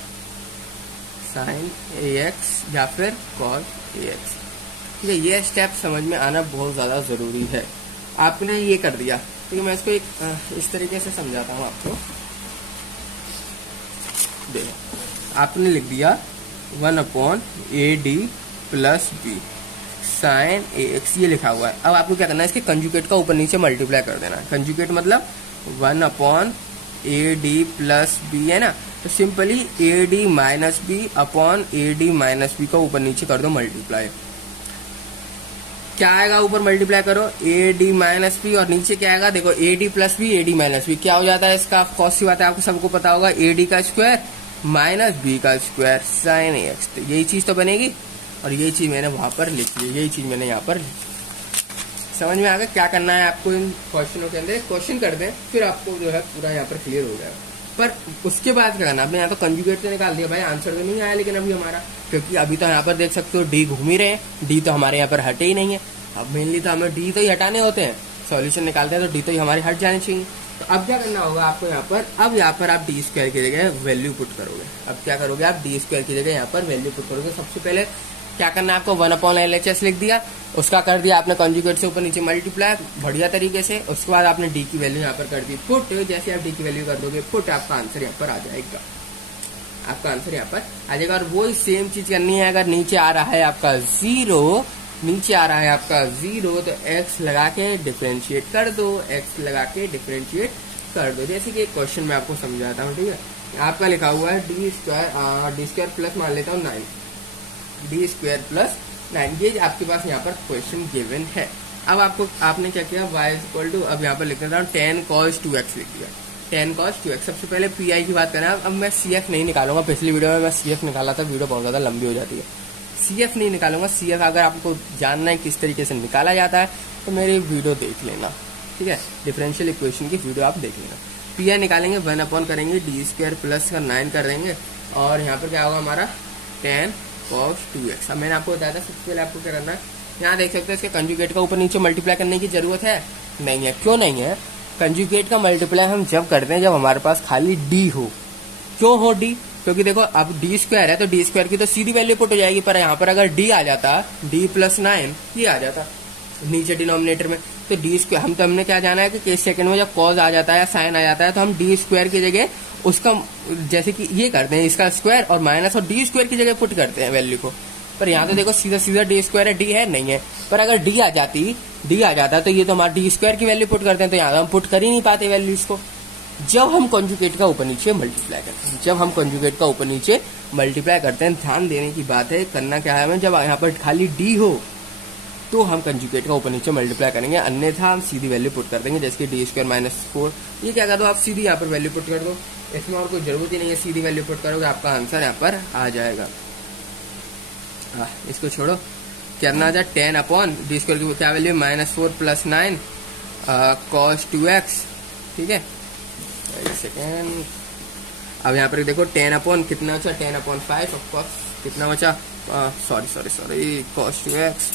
साइन ए एक्स या फिर कॉस ए एक्स, ठीक है। ये स्टेप समझ में आना बहुत ज्यादा जरूरी है। आपने ये कर दिया, ठीक है। मैं इसको एक इस तरीके से समझाता हूँ आपको। देखो आपने लिख दिया 1/AD plus B sign A x, ये लिखा हुआ है। अब आपको क्या करना है, इसके कंजुगेट का ऊपर नीचे मल्टीप्लाई कर देना है। कंजुगेट मतलब 1/AD प्लस बी है ना, तो simply AD minus B upon AD minus B का ऊपर नीचे कर दो मल्टीप्लाई। क्या आएगा, ऊपर मल्टीप्लाई करो AD माइनस बी, और नीचे क्या आएगा, देखो AD plus B AD minus B, क्या हो जाता है इसका, कौन सी बात है आपको सबको पता होगा, AD का स्क्वायर माइनस बी का स्क्वायर साइन ए एक्स। तो यही चीज तो बनेगी, और यही चीज मैंने वहां पर लिखी है, यही चीज मैंने यहाँ पर लिखी। समझ में आ गया क्या करना है आपको इन क्वेश्चनों के अंदर, क्वेश्चन कर दें फिर आपको जो है पूरा यहाँ पर क्लियर हो जाएगा। पर उसके बाद क्या करना, आपने यहाँ तो कंजुगेट से निकाल दिया भाई, आंसर तो नहीं आया लेकिन अभी हमारा, क्योंकि अभी तो यहाँ पर देख सकते हो डी घूम ही रहे हैं, डी तो हमारे यहाँ पर हटे ही नहीं है। अब मेनली तो हमें डी तो ही हटाने होते हैं, सॉल्यूशन निकालते हैं तो डी तो ही हमारे हट जाने चाहिए। तो अब क्या करना होगा आपको यहाँ पर, अब यहाँ पर आप डी स्क्वायर की जगह वैल्यू पुट करोगे। अब क्या करोगे, आप डी स्क्वायर की जगह यहाँ पर वैल्यू पुट करोगे। सबसे पहले क्या करना है आपको, 1/LHS लिख दिया, उसका कर दिया आपने कंजुगेट से ऊपर नीचे मल्टीप्लाई बढ़िया तरीके से। उसके बाद आपने डी की वैल्यू यहाँ पर कर दी पुट, जैसे आप डी की वैल्यू कर दोगे पुट, आपका आंसर यहाँ पर आ जाएगा, आपका आंसर यहाँ पर आ जाएगा। और वही सेम चीज करनी है, अगर नीचे आ रहा है आपका 0, नीचे आ रहा है आपका 0, तो x लगा के डिफरेंशिएट कर दो, x लगा के डिफरेंशिएट कर दो। जैसे कि एक क्वेश्चन मैं आपको समझाता हूँ, ठीक है। आपका लिखा हुआ है डी स्क्वायर प्लस मान लेता हूँ 9, डी स्क्वायर प्लस 9, ये आपके पास यहाँ पर क्वेश्चन गिवन है। अब आपने क्या किया, y इक्वल टू, अब यहाँ पर लिख देता हूँ 10 cos 2x लिख दिया, 10 cos 2x। सबसे पहले पी की बात करें। अब मैं CF नहीं निकालूंगा, पिछली वीडियो में मैं CF निकाला था, वीडियो बहुत ज्यादा लंबी हो जाती है। CF नहीं निकालूंगा। CF अगर आपको जानना है किस तरीके से निकाला जाता है तो मेरी वीडियो देख लेना, ठीक है, डिफरेंशियल इक्वेशन की वीडियो आप देख लेना। पी निकालेंगे 1 अपॉन करेंगे d² प्लस का 9 कर देंगे, और यहाँ पर क्या होगा हमारा 10 cos 2x। अब मैंने आपको बताया था सबसे पहले आपको क्या करना है, यहाँ देख सकते हैं इसके कंजुगेट का ऊपर नीचे मल्टीप्लाई करने की जरूरत है नहीं है। क्यों नहीं है? कंजुगेट का मल्टीप्लाई हम जब करते हैं जब हमारे पास खाली d हो। क्यों हो d? क्योंकि देखो अब d² है तो d² की तो सीधी वैल्यू पुट हो जाएगी, पर यहाँ पर अगर d आ जाता, d प्लस 9 ये आ जाता नीचे डिनोमिनेटर में, तो d²। हमने क्या जाना है कि केस सेकंड में जब कॉज आ जाता है या साइन आ जाता है तो हम d² की जगह उसका जैसे कि ये करते हैं, इसका स्क्वायर और माइनस, और d² की जगह पुट करते हैं वैल्यू को। पर यहाँ तो देखो सीधा सीधा d² है, d है नहीं है। पर अगर d आ जाता तो ये तो हमारा d² की वैल्यू पुट करते हैं, तो यहाँ हम पुट कर ही नहीं पाते वैल्यूज को। जब हम कंजुगेट का ऊपर नीचे मल्टीप्लाई करते हैं, ध्यान देने की बात है, करना क्या है हमें, जब यहाँ पर खाली d हो तो हम कंजुगेट का ऊपर नीचे मल्टीप्लाई करेंगे, अन्यथा हम सीधी वैल्यू पुट कर देंगे, जैसे कि d² माइनस 4। ये क्या कर दो, आप सीधी यहाँ पर वैल्यू पुट कर दो, इसमें और कोई जरूरत ही नहीं है, सीधी वैल्यू पुट करोगे आपका आंसर यहाँ पर आ जाएगा। इसको छोड़ो, करना जा 10 अपॉन d² की क्या वैल्यू, -4 प्लस 9 cos 2x, ठीक है। एक सेकेंड, अब यहाँ पर देखो 10 अपॉन कितना बचा, 10 अपॉन 5, ऑफकोर्स कितना बचा, sorry cos 2x,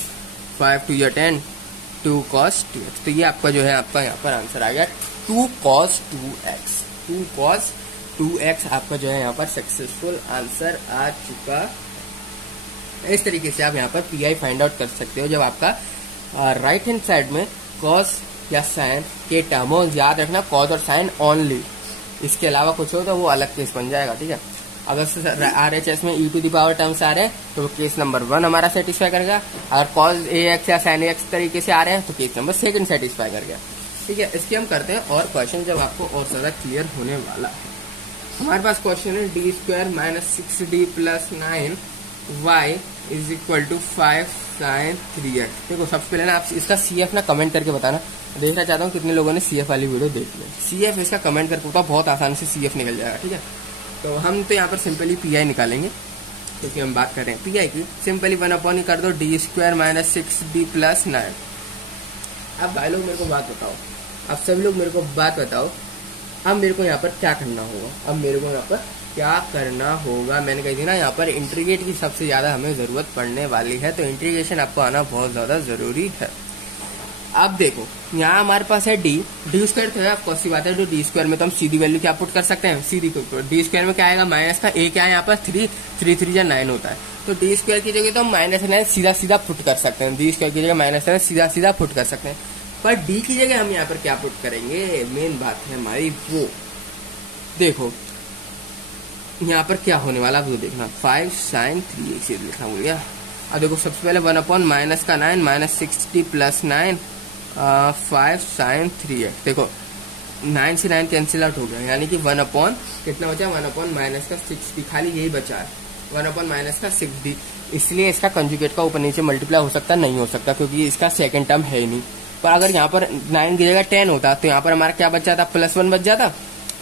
5 2 10, 2 cos 2x। तो ये आपका जो है आपका यहाँ पर आंसर आ गया 2 cos 2x। 2 cos 2x आपका जो है यहाँ पर सक्सेसफुल आंसर आ चुका। इस तरीके से आप यहाँ पर पी फाइंड आउट कर सकते हो जब आपका राइट हैंड साइड में cos या साइन के टर्म हो। याद रखना cos और साइन ओनली, इसके अलावा कुछ हो तो वो अलग केस बन जाएगा, ठीक है। अगर RHS में e⁻ टर्म्स आ रहे हैं तो केस नंबर 1 हमारा सेटिस्फाई करेगा। अगर cos AX या sin AX तरीके से आ रहे हैं तो केस नंबर 2 सेटिस्फाई करेगा, ठीक है। इसके हम करते हैं और क्वेश्चन जब आपको और ज्यादा क्लियर होने वाला है। हमारे पास क्वेश्चन है d² minus 6d plus 9y is equal to 5 sin 3x। देखो सबसे पहले ना आप इसका CF ना कमेंट करके बताना, देखना चाहता हूँ कितने लोगों ने CF वाली वीडियो देख ली। CF इसका कमेंट करके बताओ, बहुत आसानी से CF निकल जाएगा, ठीक है। तो हम तो यहाँ पर सिंपली PI निकालेंगे, क्योंकि हम बात कर रहे हैं PI की। सिंपली 1 अपॉन ही कर दो d² माइनस 6d प्लस 9। अब भाई लोग मेरे को बात बताओ, अब सभी लोग मेरे को बात बताओ, अब मेरे को यहाँ पर क्या करना होगा। मैंने कही थी ना यहाँ पर इंटीग्रेट की सबसे ज्यादा हमें जरूरत पड़ने वाली है, तो इंटीग्रेशन आपको आना बहुत ज्यादा जरूरी है। अब देखो यहाँ हमारे पास है d² तो है, आपको सी बात है, जो d² में तो हम सीधी वैल्यू क्या पुट कर सकते हैं, सीधी d² में क्या आएगा, माइनस का a क्या है यहाँ पर 3 3 या 9 होता है, तो d² की जगह तो हम -9 सीधा पुट कर सकते हैं, d² की जगह -9 सीधा पुट कर सकते हैं। पर d की जगह हम यहाँ पर क्या पुट करेंगे, मेन बात है हमारी वो। देखो यहाँ पर क्या होने वाला, वो देखना, 5 sin 3x लिखना भूल गया। अब देखो सबसे पहले 1 अपॉन माइनस का 9 माइनस 60 प्लस 9 5 sin 3x। देखो 9 से 9 कैंसिल आउट हो गया, यानी कि 1 अपॉन कितना बचा, 1 अपॉन माइनस का 60, खाली यही बचा है 1 अपॉन माइनस का 60। इसलिए इसका कंजुगेट का ऊपर नीचे मल्टीप्लाई हो सकता नहीं हो सकता, क्योंकि इसका सेकंड टर्म है ही नहीं। पर अगर यहाँ पर 9 की जगह 10 होता तो यहाँ पर हमारा क्या बच जाता, +1 बच जाता,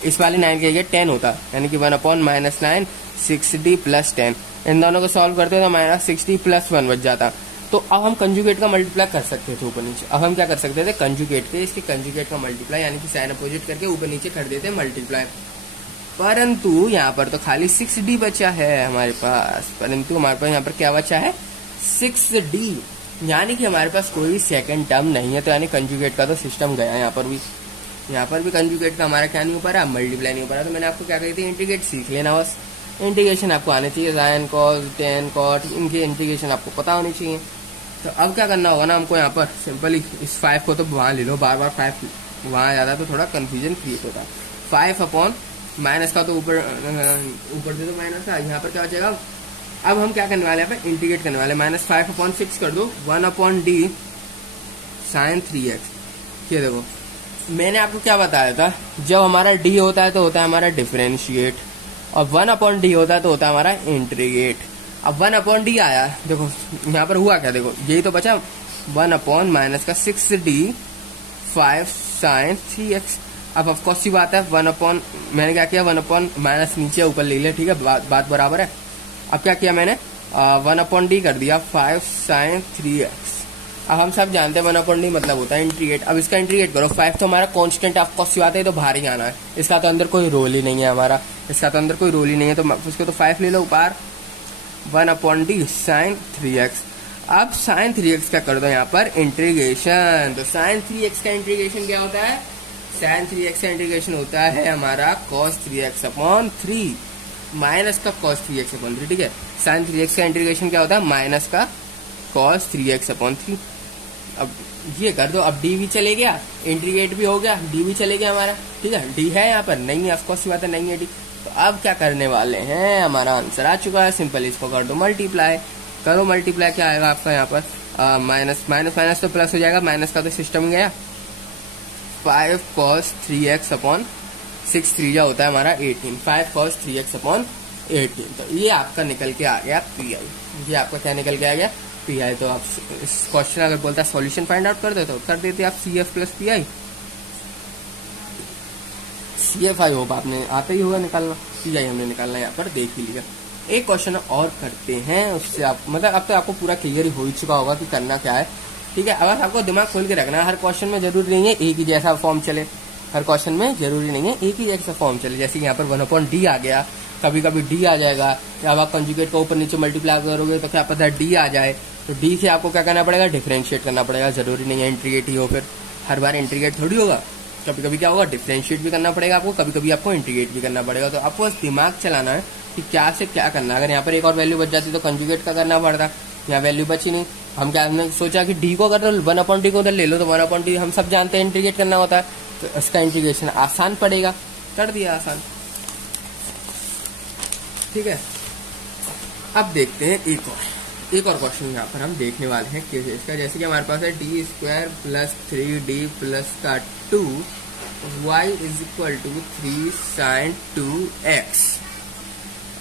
इस वाले 9 की जगह 10 होता, यानी कि 1 अपॉन माइनस 9 6d प्लस 10। इन दोनों को सॉल्व करते तो माइनस 60 प्लस 1 बच जाता। तो अब हम कंजुगेट का मल्टीप्लाई कर सकते थे ऊपर नीचे। अब हम क्या कर सकते थे, कंजुगेट के इसके कंजुगेट का मल्टीप्लाई, यानी कि साइन अपोजिट करके ऊपर नीचे कर देते मल्टीप्लाई। परंतु यहाँ पर तो खाली 6d बचा है हमारे पास, परंतु हमारे पास यहाँ पर क्या बचा है, 6d, यानी कि हमारे पास कोई सेकंड टर्म नहीं है। तो यानी कंजुगेट का तो सिस्टम गया। यहाँ पर भी कंजुगेट का हमारा क्या नहीं हो पा रहा, मल्टीप्लाई नहीं हो पा रहा। तो मैंने आपको क्या कही थी, इंटीग्रेट सीख लेना, बस इंटीग्रेशन आपको आनी चाहिए, साइन कॉस टेन कॉट, इनकी इंटीग्रेशन आपको पता होनी चाहिए। तो अब क्या करना होगा ना हमको, यहाँ पर सिंपली इस 5 को तो वहां ले लो, बार 5 वहां जाता तो थोड़ा कंफ्यूजन क्रिएट होता है। 5 अपॉन माइनस का तो ऊपर दे दो माइनस का, यहाँ पर क्या हो जाएगा। अब हम क्या करने वाले, यहाँ पे इंटीग्रेट करने वाले, -5 अपॉन 6 कर दो, 1 अपॉन d sin 3x। ये देखो मैंने आपको क्या बताया था, जब हमारा d होता है तो होता है हमारा डिफरेंशिएट, और 1 अपॉन d होता है तो होता है हमारा इंटीग्रेट। अब 1 अपॉन d आया, देखो यहाँ पर हुआ क्या, देखो यही तो बचा, 1 अपॉन माइनस का 6d 5 साइन 3x। अब ऑफकोर्स सी बात है 1 अपॉन, मैंने क्या किया 1 अपॉन माइनस नीचे ऊपर ले लिया, ठीक है, बात बराबर है। अब क्या किया मैंने 1 अपॉन डी कर दिया 5 साइन 3x। अब हम सब जानते हैं 1 अपॉन डी मतलब होता है इंटीग्रेट। अब इसका इंटीग्रेट करो, 5 तो हमारा कांस्टेंट ऑफकोर्स सी बात है, तो बाहर ही आना है, इसका तो अंदर कोई रोल ही नहीं है हमारा, इसका तो अंदर कोई रोल ही नहीं है, तो उसको तो 5 ले लो ऊपर 1 अपॉन डी साइन 3x। अब साइन 3x का कर दो यहाँ पर इंटीग्रेशन, तो साइन 3x का इंटीग्रेशन क्या होता है, साइन 3x का इंटीग्रेशन होता है हमारा cos 3x अपॉन 3 माइनस का cos 3x अपॉन 3, ठीक है। साइन 3x का इंटीग्रेशन क्या होता है, माइनस का cos 3x अपॉन 3। अब ये कर दो, अब डी भी चले गया, इंटीग्रेट भी हो गया, डी भी चले गया हमारा, ठीक है। डी है यहाँ पर नहीं है, ऑफकोर्स बात है नहीं है डी। तो अब क्या करने वाले हैं, हमारा आंसर आ चुका है, सिंपल इसको कर दो मल्टीप्लाई, करो मल्टीप्लाई, क्या आएगा आपका यहाँ पर माइनस माइनस माइनस तो प्लस हो जाएगा, माइनस का तो सिस्टम गया, 5 cos 3x अपॉन 6 3 जा होता है हमारा 18, 5 cos 3x अपॉन 18। तो ये आपका निकल के आ गया पीआई, ये आपका क्या निकल के आ गया पीआई। तो आप इस क्वेश्चन अगर बोलता है सॉल्यूशन फाइंड आउट कर दो तो कर देते आप CF प्लस पीआई, CF आई होगा आपने आता ही होगा निकालना, पीआई हमने निकालना यहाँ पर देख ही लिया। एक क्वेश्चन और करते हैं, उससे आप मतलब अब तो आपको पूरा क्लियर ही हो चुका होगा कि करना क्या है, ठीक है। अगर आपको दिमाग खोल के रखना है, हर क्वेश्चन में जरूरी नहीं है एक ही जैसा फॉर्म चले, हर क्वेश्चन में जरूरी नहीं है एक ही जैसा फॉर्म चले। जैसे यहाँ पर 1 अपॉन डी आ गया, कभी कभी डी आ जाएगा, या आप कंजुगेट का ऊपर नीचे मल्टीप्लाई करोगे तो क्या पता है डी आ जाए, तो डी से आपको क्या करना पड़ेगा, डिफरेंशिएट करना पड़ेगा, जरूरी नहीं है इंटीग्रेट ही हो, फिर हर बार इंटीग्रेट थोड़ी होगा, कभी कभी क्या होगा डिफरेंशिएट भी करना पड़ेगा आपको, कभी कभी आपको इंटीग्रेट भी करना पड़ेगा। तो आपको बस दिमाग चलाना है कि क्या से क्या करना है। अगर यहाँ पर एक और वैल्यू बच जाती तो कंजुगेट का करना पड़ता, यहाँ वैल्यू बची नहीं, हम क्या हमने सोचा कि डी को अगर 1 अपॉन डी को उधर ले लो तो 1 अपॉन डी हम सब जानते हैं इंटीग्रेट करना होता है, तो इसका इंटीग्रेशन आसान पड़ेगा, कर दिया आसान, ठीक है। अब देखते हैं एक और क्वेश्चन यहाँ पर हम देखने वाले हैं कैसे इसका, जैसे कि हमारे पास है D square plus 3d plus का 2 y is equal to 3 sine 2x।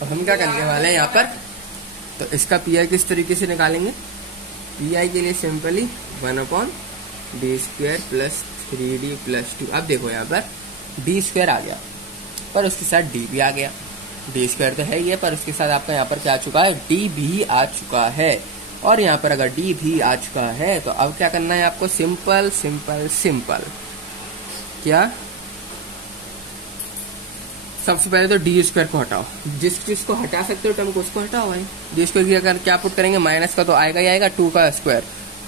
अब हम क्या करने वाले हैं यहाँ पर, तो इसका पीआई किस तरीके से निकालेंगे, पीआई के लिए simply 1 upon D square plus 3d plus 2। अब देखो यहाँ पर डी स्क्वायर आ गया पर उसके साथ डी भी आ गया, डी स्क्वायर तो है ही है पर उसके साथ आपका यहाँ पर क्या आ चुका है, डी भी आ चुका है, और यहाँ पर अगर डी भी आ चुका है तो अब क्या करना है आपको, सिंपल सिंपल सिंपल, क्या सबसे पहले तो डी स्क्वायर को हटाओ, जिस चीज को हटा सकते हो टर्म को उसको हटाओ भाई। डी स्क्वायर की अगर क्या पुट करेंगे, माइनस का तो आएगा ही आएगा, 2 का स्क्वायर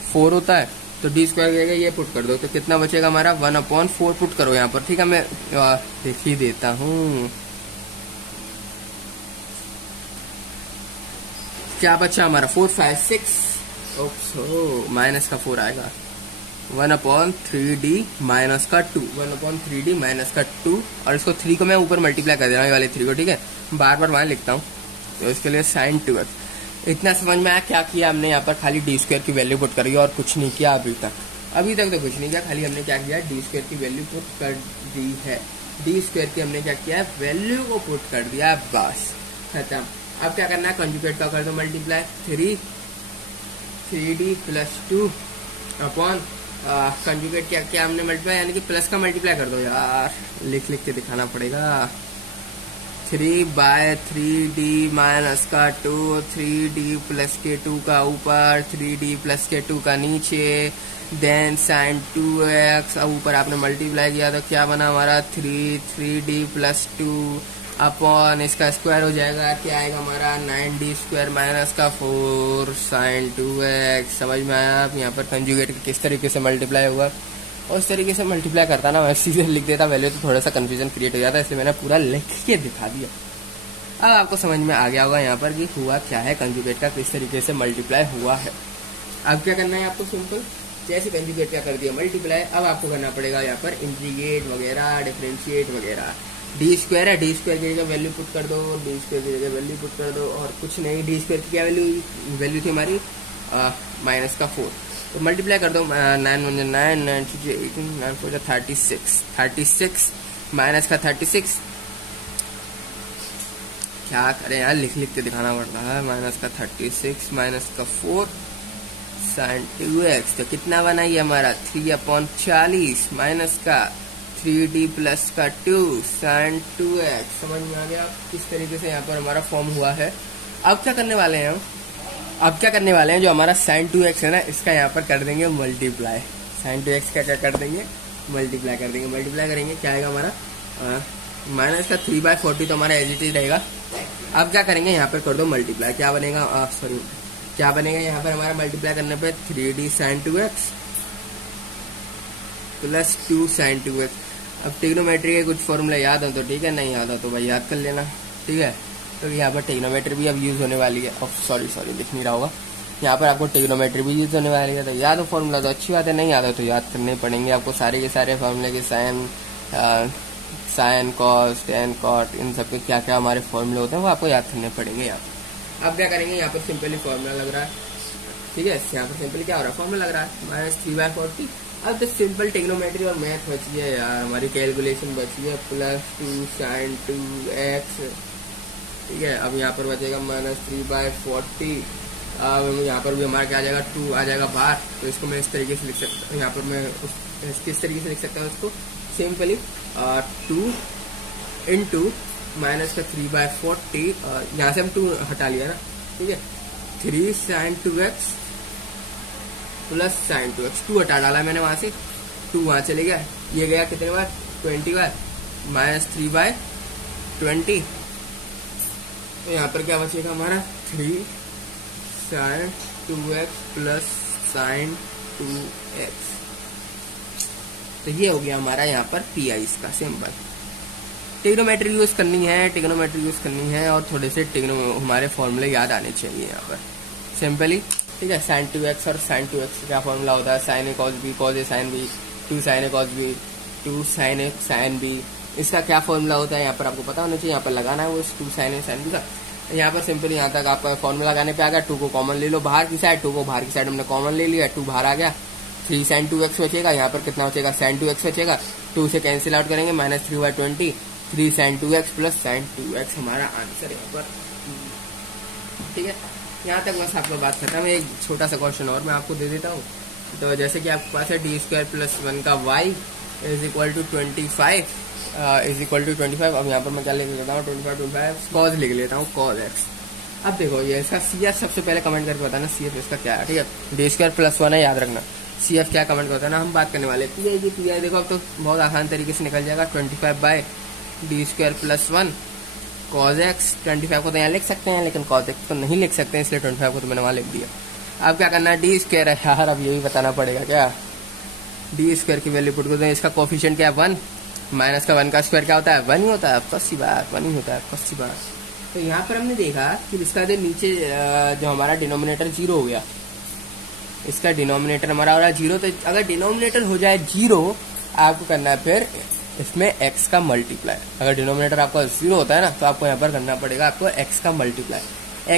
4 होता है, तो डी स्क्वायर जाएगा, ये पुट कर दो तो कितना बचेगा हमारा 1 अपॉन 4 पुट करो यहाँ पर, ठीक है। मैं देख ही देता हूँ क्या बचा हमारा 4 5 6, ओप्स माइनस का 4 आएगा, 1 अपॉन 3d माइनस का 2, 1 अपॉन 3d माइनस का 2, और इसको 3 को मैं ऊपर मल्टीप्लाई कर दे रहा हूँ, ये वाले 3 को, ठीक है, बार बार वहां लिखता हूँ, तो इसके लिए साइन 2x। इतना समझ में आया क्या किया हमने यहाँ पर, खाली डी स्क्वायर की वैल्यू पुट करी और कुछ नहीं किया अभी तक तो कुछ नहीं किया, खाली हमने क्या किया, डी स्क्वायर की वैल्यू पुट कर दी है, डी स्क्वायर की हमने क्या किया, वैल्यू को पुट कर दिया, बस खत्म। अब क्या करना है, कंजुगेट का कर दो multiply, 3d plus 2 upon conjugate क्या क्या हमने मल्टीप्लाई यानी कि प्लस का मल्टीप्लाई कर दो यार, लिख के दिखाना पड़ेगा, 3/3d माइनस का 2, 3d प्लस के 2 का ऊपर, 3d प्लस के 2 का नीचे, देन साइन 2x, अब ऊपर आपने मल्टीप्लाई किया तो क्या बना हमारा 3d प्लस 2 अपॉन इसका स्क्वायर हो जाएगा, क्या आएगा हमारा 9d स्क्वायर माइनस का 4 साइन 2x। समझ में आया आप यहाँ पर कंजुगेट किस तरीके से मल्टीप्लाई हुआ, और उस तरीके से मल्टीप्लाई करता ना, मैं सीधे लिख देता वैल्यू तो थोड़ा सा कंफ्यूजन क्रिएट हो जाता, इसलिए मैंने पूरा लिख के दिखा दिया। अब आपको समझ में आ गया होगा यहाँ पर कि हुआ क्या है, कंजुगेट का किस तरीके से मल्टीप्लाई हुआ है। अब क्या करना है आपको, सिंपल जैसे कंजुगेट क्या कर दिया मल्टीप्लाई, अब आपको करना पड़ेगा यहाँ पर इंटीग्रेट वगैरह, डिफरेंशिएट वगैरह। डी स्क्वायर है, डी स्क्वायर की जगह वैल्यू पुट कर दो, डी स्क्वायर की जगह वैल्यू पुट कर दो, और कुछ नहीं, डी स्क्वायर की क्या वैल्यू थी हमारी माइनस का 4, तो मल्टीप्लाई कर दो, 9 1 9 9 2 18 9 4 36 माइनस का 36, क्या करें यार, लिख के दिखाना पड़ रहा है, माइनस का 36 माइनस का 4 साइन 2x, तो कितना बना ये हमारा 3/40 माइनस का 3d प्लस का 2 साइन 2x। समझ में आ गया किस तरीके से यहाँ पर हमारा फॉर्म हुआ है। अब क्या करने वाले हैं हम, अब क्या करने वाले हैं, जो हमारा साइन 2x है ना, इसका यहाँ पर कर देंगे मल्टीप्लाई। साइन 2x का क्या कर देंगे, मल्टीप्लाई कर देंगे। मल्टीप्लाई करेंगे क्या आएगा हमारा माइनस का 3/40, तो हमारा एज इट इज रहेगा। अब क्या करेंगे, यहाँ पर कर दो मल्टीप्लाई, क्या बनेगा, सॉरी क्या बनेगा यहाँ पर हमारा मल्टीप्लाई करने पे 3d sign 2x plus 2 sign 2x। अब टिग्नोमेट्री के कुछ फॉर्मूला याद हो तो ठीक है, नहीं याद हो तो भाई याद कर लेना, ठीक है। तो यहाँ पर टिग्नोमेट्री भी अब यूज होने वाली है। सॉरी दिख नहीं रहा होगा, यहाँ पर आपको टिग्नोमेट्री भी यूज होने वाली है। तो याद हो फॉर्मूला तो अच्छी बात है, नहीं याद हो तो याद करने पड़ेंगे आपको सारे के सारे फॉर्मूले के, साइन कॉस टेन कॉट, इन सब के क्या क्या हमारे फॉर्मूले होते हैं वो आपको याद करने पड़ेंगे यहाँ पर। अब क्या करेंगे, यहाँ पर सिंपली फॉर्मूला लग रहा है, ठीक है। यहाँ पर सिंपली क्या हो रहा है, फॉर्मूला लग रहा है माइनस 3/40। अब तो सिंपल टिग्नोमेट्री और मैथ बची है यार, हमारी कैलकुलेशन बची है प्लस 2 साइन 2x, ठीक है। अब यहाँ पर बचेगा माइनस 3/40। अब यहाँ पर भी हमारा क्या आ जाएगा, 2 आ जाएगा बाहर, तो इसको मैं इस तरीके से लिख सकता हूँ। यहाँ पर मैं किस तरीके से लिख सकता हूँ इसको, सिंपली 2 इंटू माइनस का 3/40, यहाँ से हम 2 हटा लिया ना, ठीक है। 3 sine 2x plus sine 2x, 2 हटा डाला मैंने वहां से, 2 वहां चले गया, ये गया कितने बार 20 बार, माइनस 3/20। तो यहाँ पर क्या बचेगा हमारा 3 sine 2x plus sine 2x। तो ये हो गया हमारा यहाँ पर PI इसका सिंपल। टिग्नोमेट्री यूज करनी है, टिग्नोमेट्री यूज करनी है, और थोड़े से हमारे फॉर्मूले याद आने चाहिए यहाँ पर सिंपली, ठीक है। साइन 2x और साइन 2x क्या फॉर्मूला होता है, sign A cos B cos A sine B, 2 sign A cos B 2 sign A sine B, इसका क्या फॉर्मूला होता है यहाँ पर आपको पता होना चाहिए। यहाँ पर लगाना है वो 2 साइन ए साइन बी का। यहाँ पर सिंपली यहाँ तक आपका फॉर्मूला लगाने पे आ गया, 2 को कॉमन ले लो बाहर की साइड, 2 को बाहर की साइड हमने कॉमन ले लिया, 2 बाहर आ गया, 3 साइन 2x बचेगा, यहाँ पर कितना बचेगा साइन 2x बचेगा, 2 से कैंसिल आउट करेंगे minus 3/20, 3 sine 2x plus sine 2x हमारा आंसर यहाँ पर, ठीक है। यहाँ तक बस आपको बात खत्म है। एक छोटा सा क्वेश्चन और मैं आपको दे देता हूँ। तो जैसे कि आपके पास है d² प्लस 1 का y is equal to 25 is equal to 25। अब यहाँ पर मैं क्या लिख लेता हूँ 25 कॉज लिख लेता हूँ कॉज x। अब देखो ये इसका CF सबसे पहले कमेंट करके बताना CF इसका क्या है, ठीक है। d² प्लस 1 है, याद रखना। CF क्या कमेंट करता है ना, हम बात करने वाले PI की। PI देखो अब तो बहुत आसान तरीके से निकल जाएगा, 25/d² प्लस 1 कॉज x। 25 को तो यहाँ लिख सकते हैं, लेकिन कॉज x को नहीं लिख सकते हैं, इसलिए 25 को तो मैंने वहां लिख दिया। अब क्या करना है, d² है यार, अब ये भी बताना पड़ेगा क्या, d² की वैल्यू पुट करते हैं। इसका कोफिशिएंट क्या है 1, माइनस का 1 का स्क्वायर क्या होता है 1 ही होता है, फर्स्ट सी बात 1 ही होता है, फर्स्ट सी बात। तो यहाँ पर हमने देखा कि इसका जो नीचे जो हमारा डिनोमिनेटर 0 हो गया, इसका डिनोमिनेटर हमारा हो रहा है 0। तो अगर डिनोमिनेटर हो जाए 0, आपको करना है फिर इसमें x का मल्टीप्लाई। अगर डिनोमिनेटर आपका 0 होता है ना, तो आपको यहाँ पर करना पड़ेगा आपको x का मल्टीप्लाई।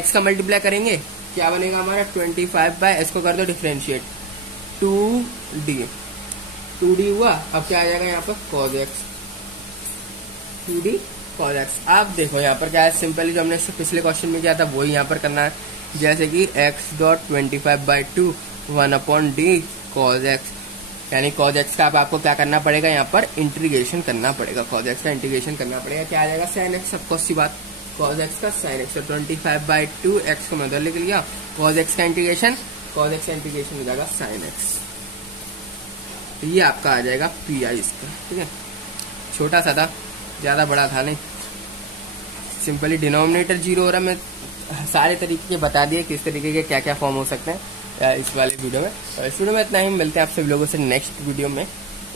x का मल्टीप्लाई करेंगे क्या बनेगा हमारा 25 इसको कर दो डिफरेंशिएट 2d हुआ। अब क्या आ जाएगा यहाँ पर cos x, 2d cos x। अब देखो यहाँ पर क्या है, सिंपली जो हमने पिछले क्वेश्चन में किया था वही यहाँ पर करना है। जैसे कि x.25/2 1/d cos x, यानी cos x का आपको क्या करना पड़ेगा, यहाँ पर इंटीग्रेशन करना पड़ेगा। cos x का इंटीग्रेशन करना पड़ेगा, क्या आ जाएगा sin x। सबको सी बात cos x का sin x, तो 25/2 x को मैं उधर लिख लिया, cos x का इंटीग्रेशन हो जाएगा sin x। तो ये आपका आ जाएगा PI इसका, ठीक है। छोटा सा था, ज्यादा बड़ा था नहीं। सिंपली डिनोमिनेटर 0 हो रहा, मैं सारे तरीके के बता दिए किस तरीके के क्या क्या फॉर्म हो सकते हैं इस वाले वीडियो में। तो इस वीडियो में इतना ही, मिलते हैं आप सभी लोगों से नेक्स्ट वीडियो में।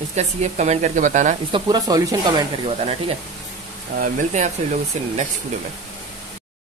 इसका CF कमेंट करके बताना, इसका पूरा सॉल्यूशन कमेंट करके बताना, ठीक है। मिलते हैं आप सभी लोगों से नेक्स्ट वीडियो में।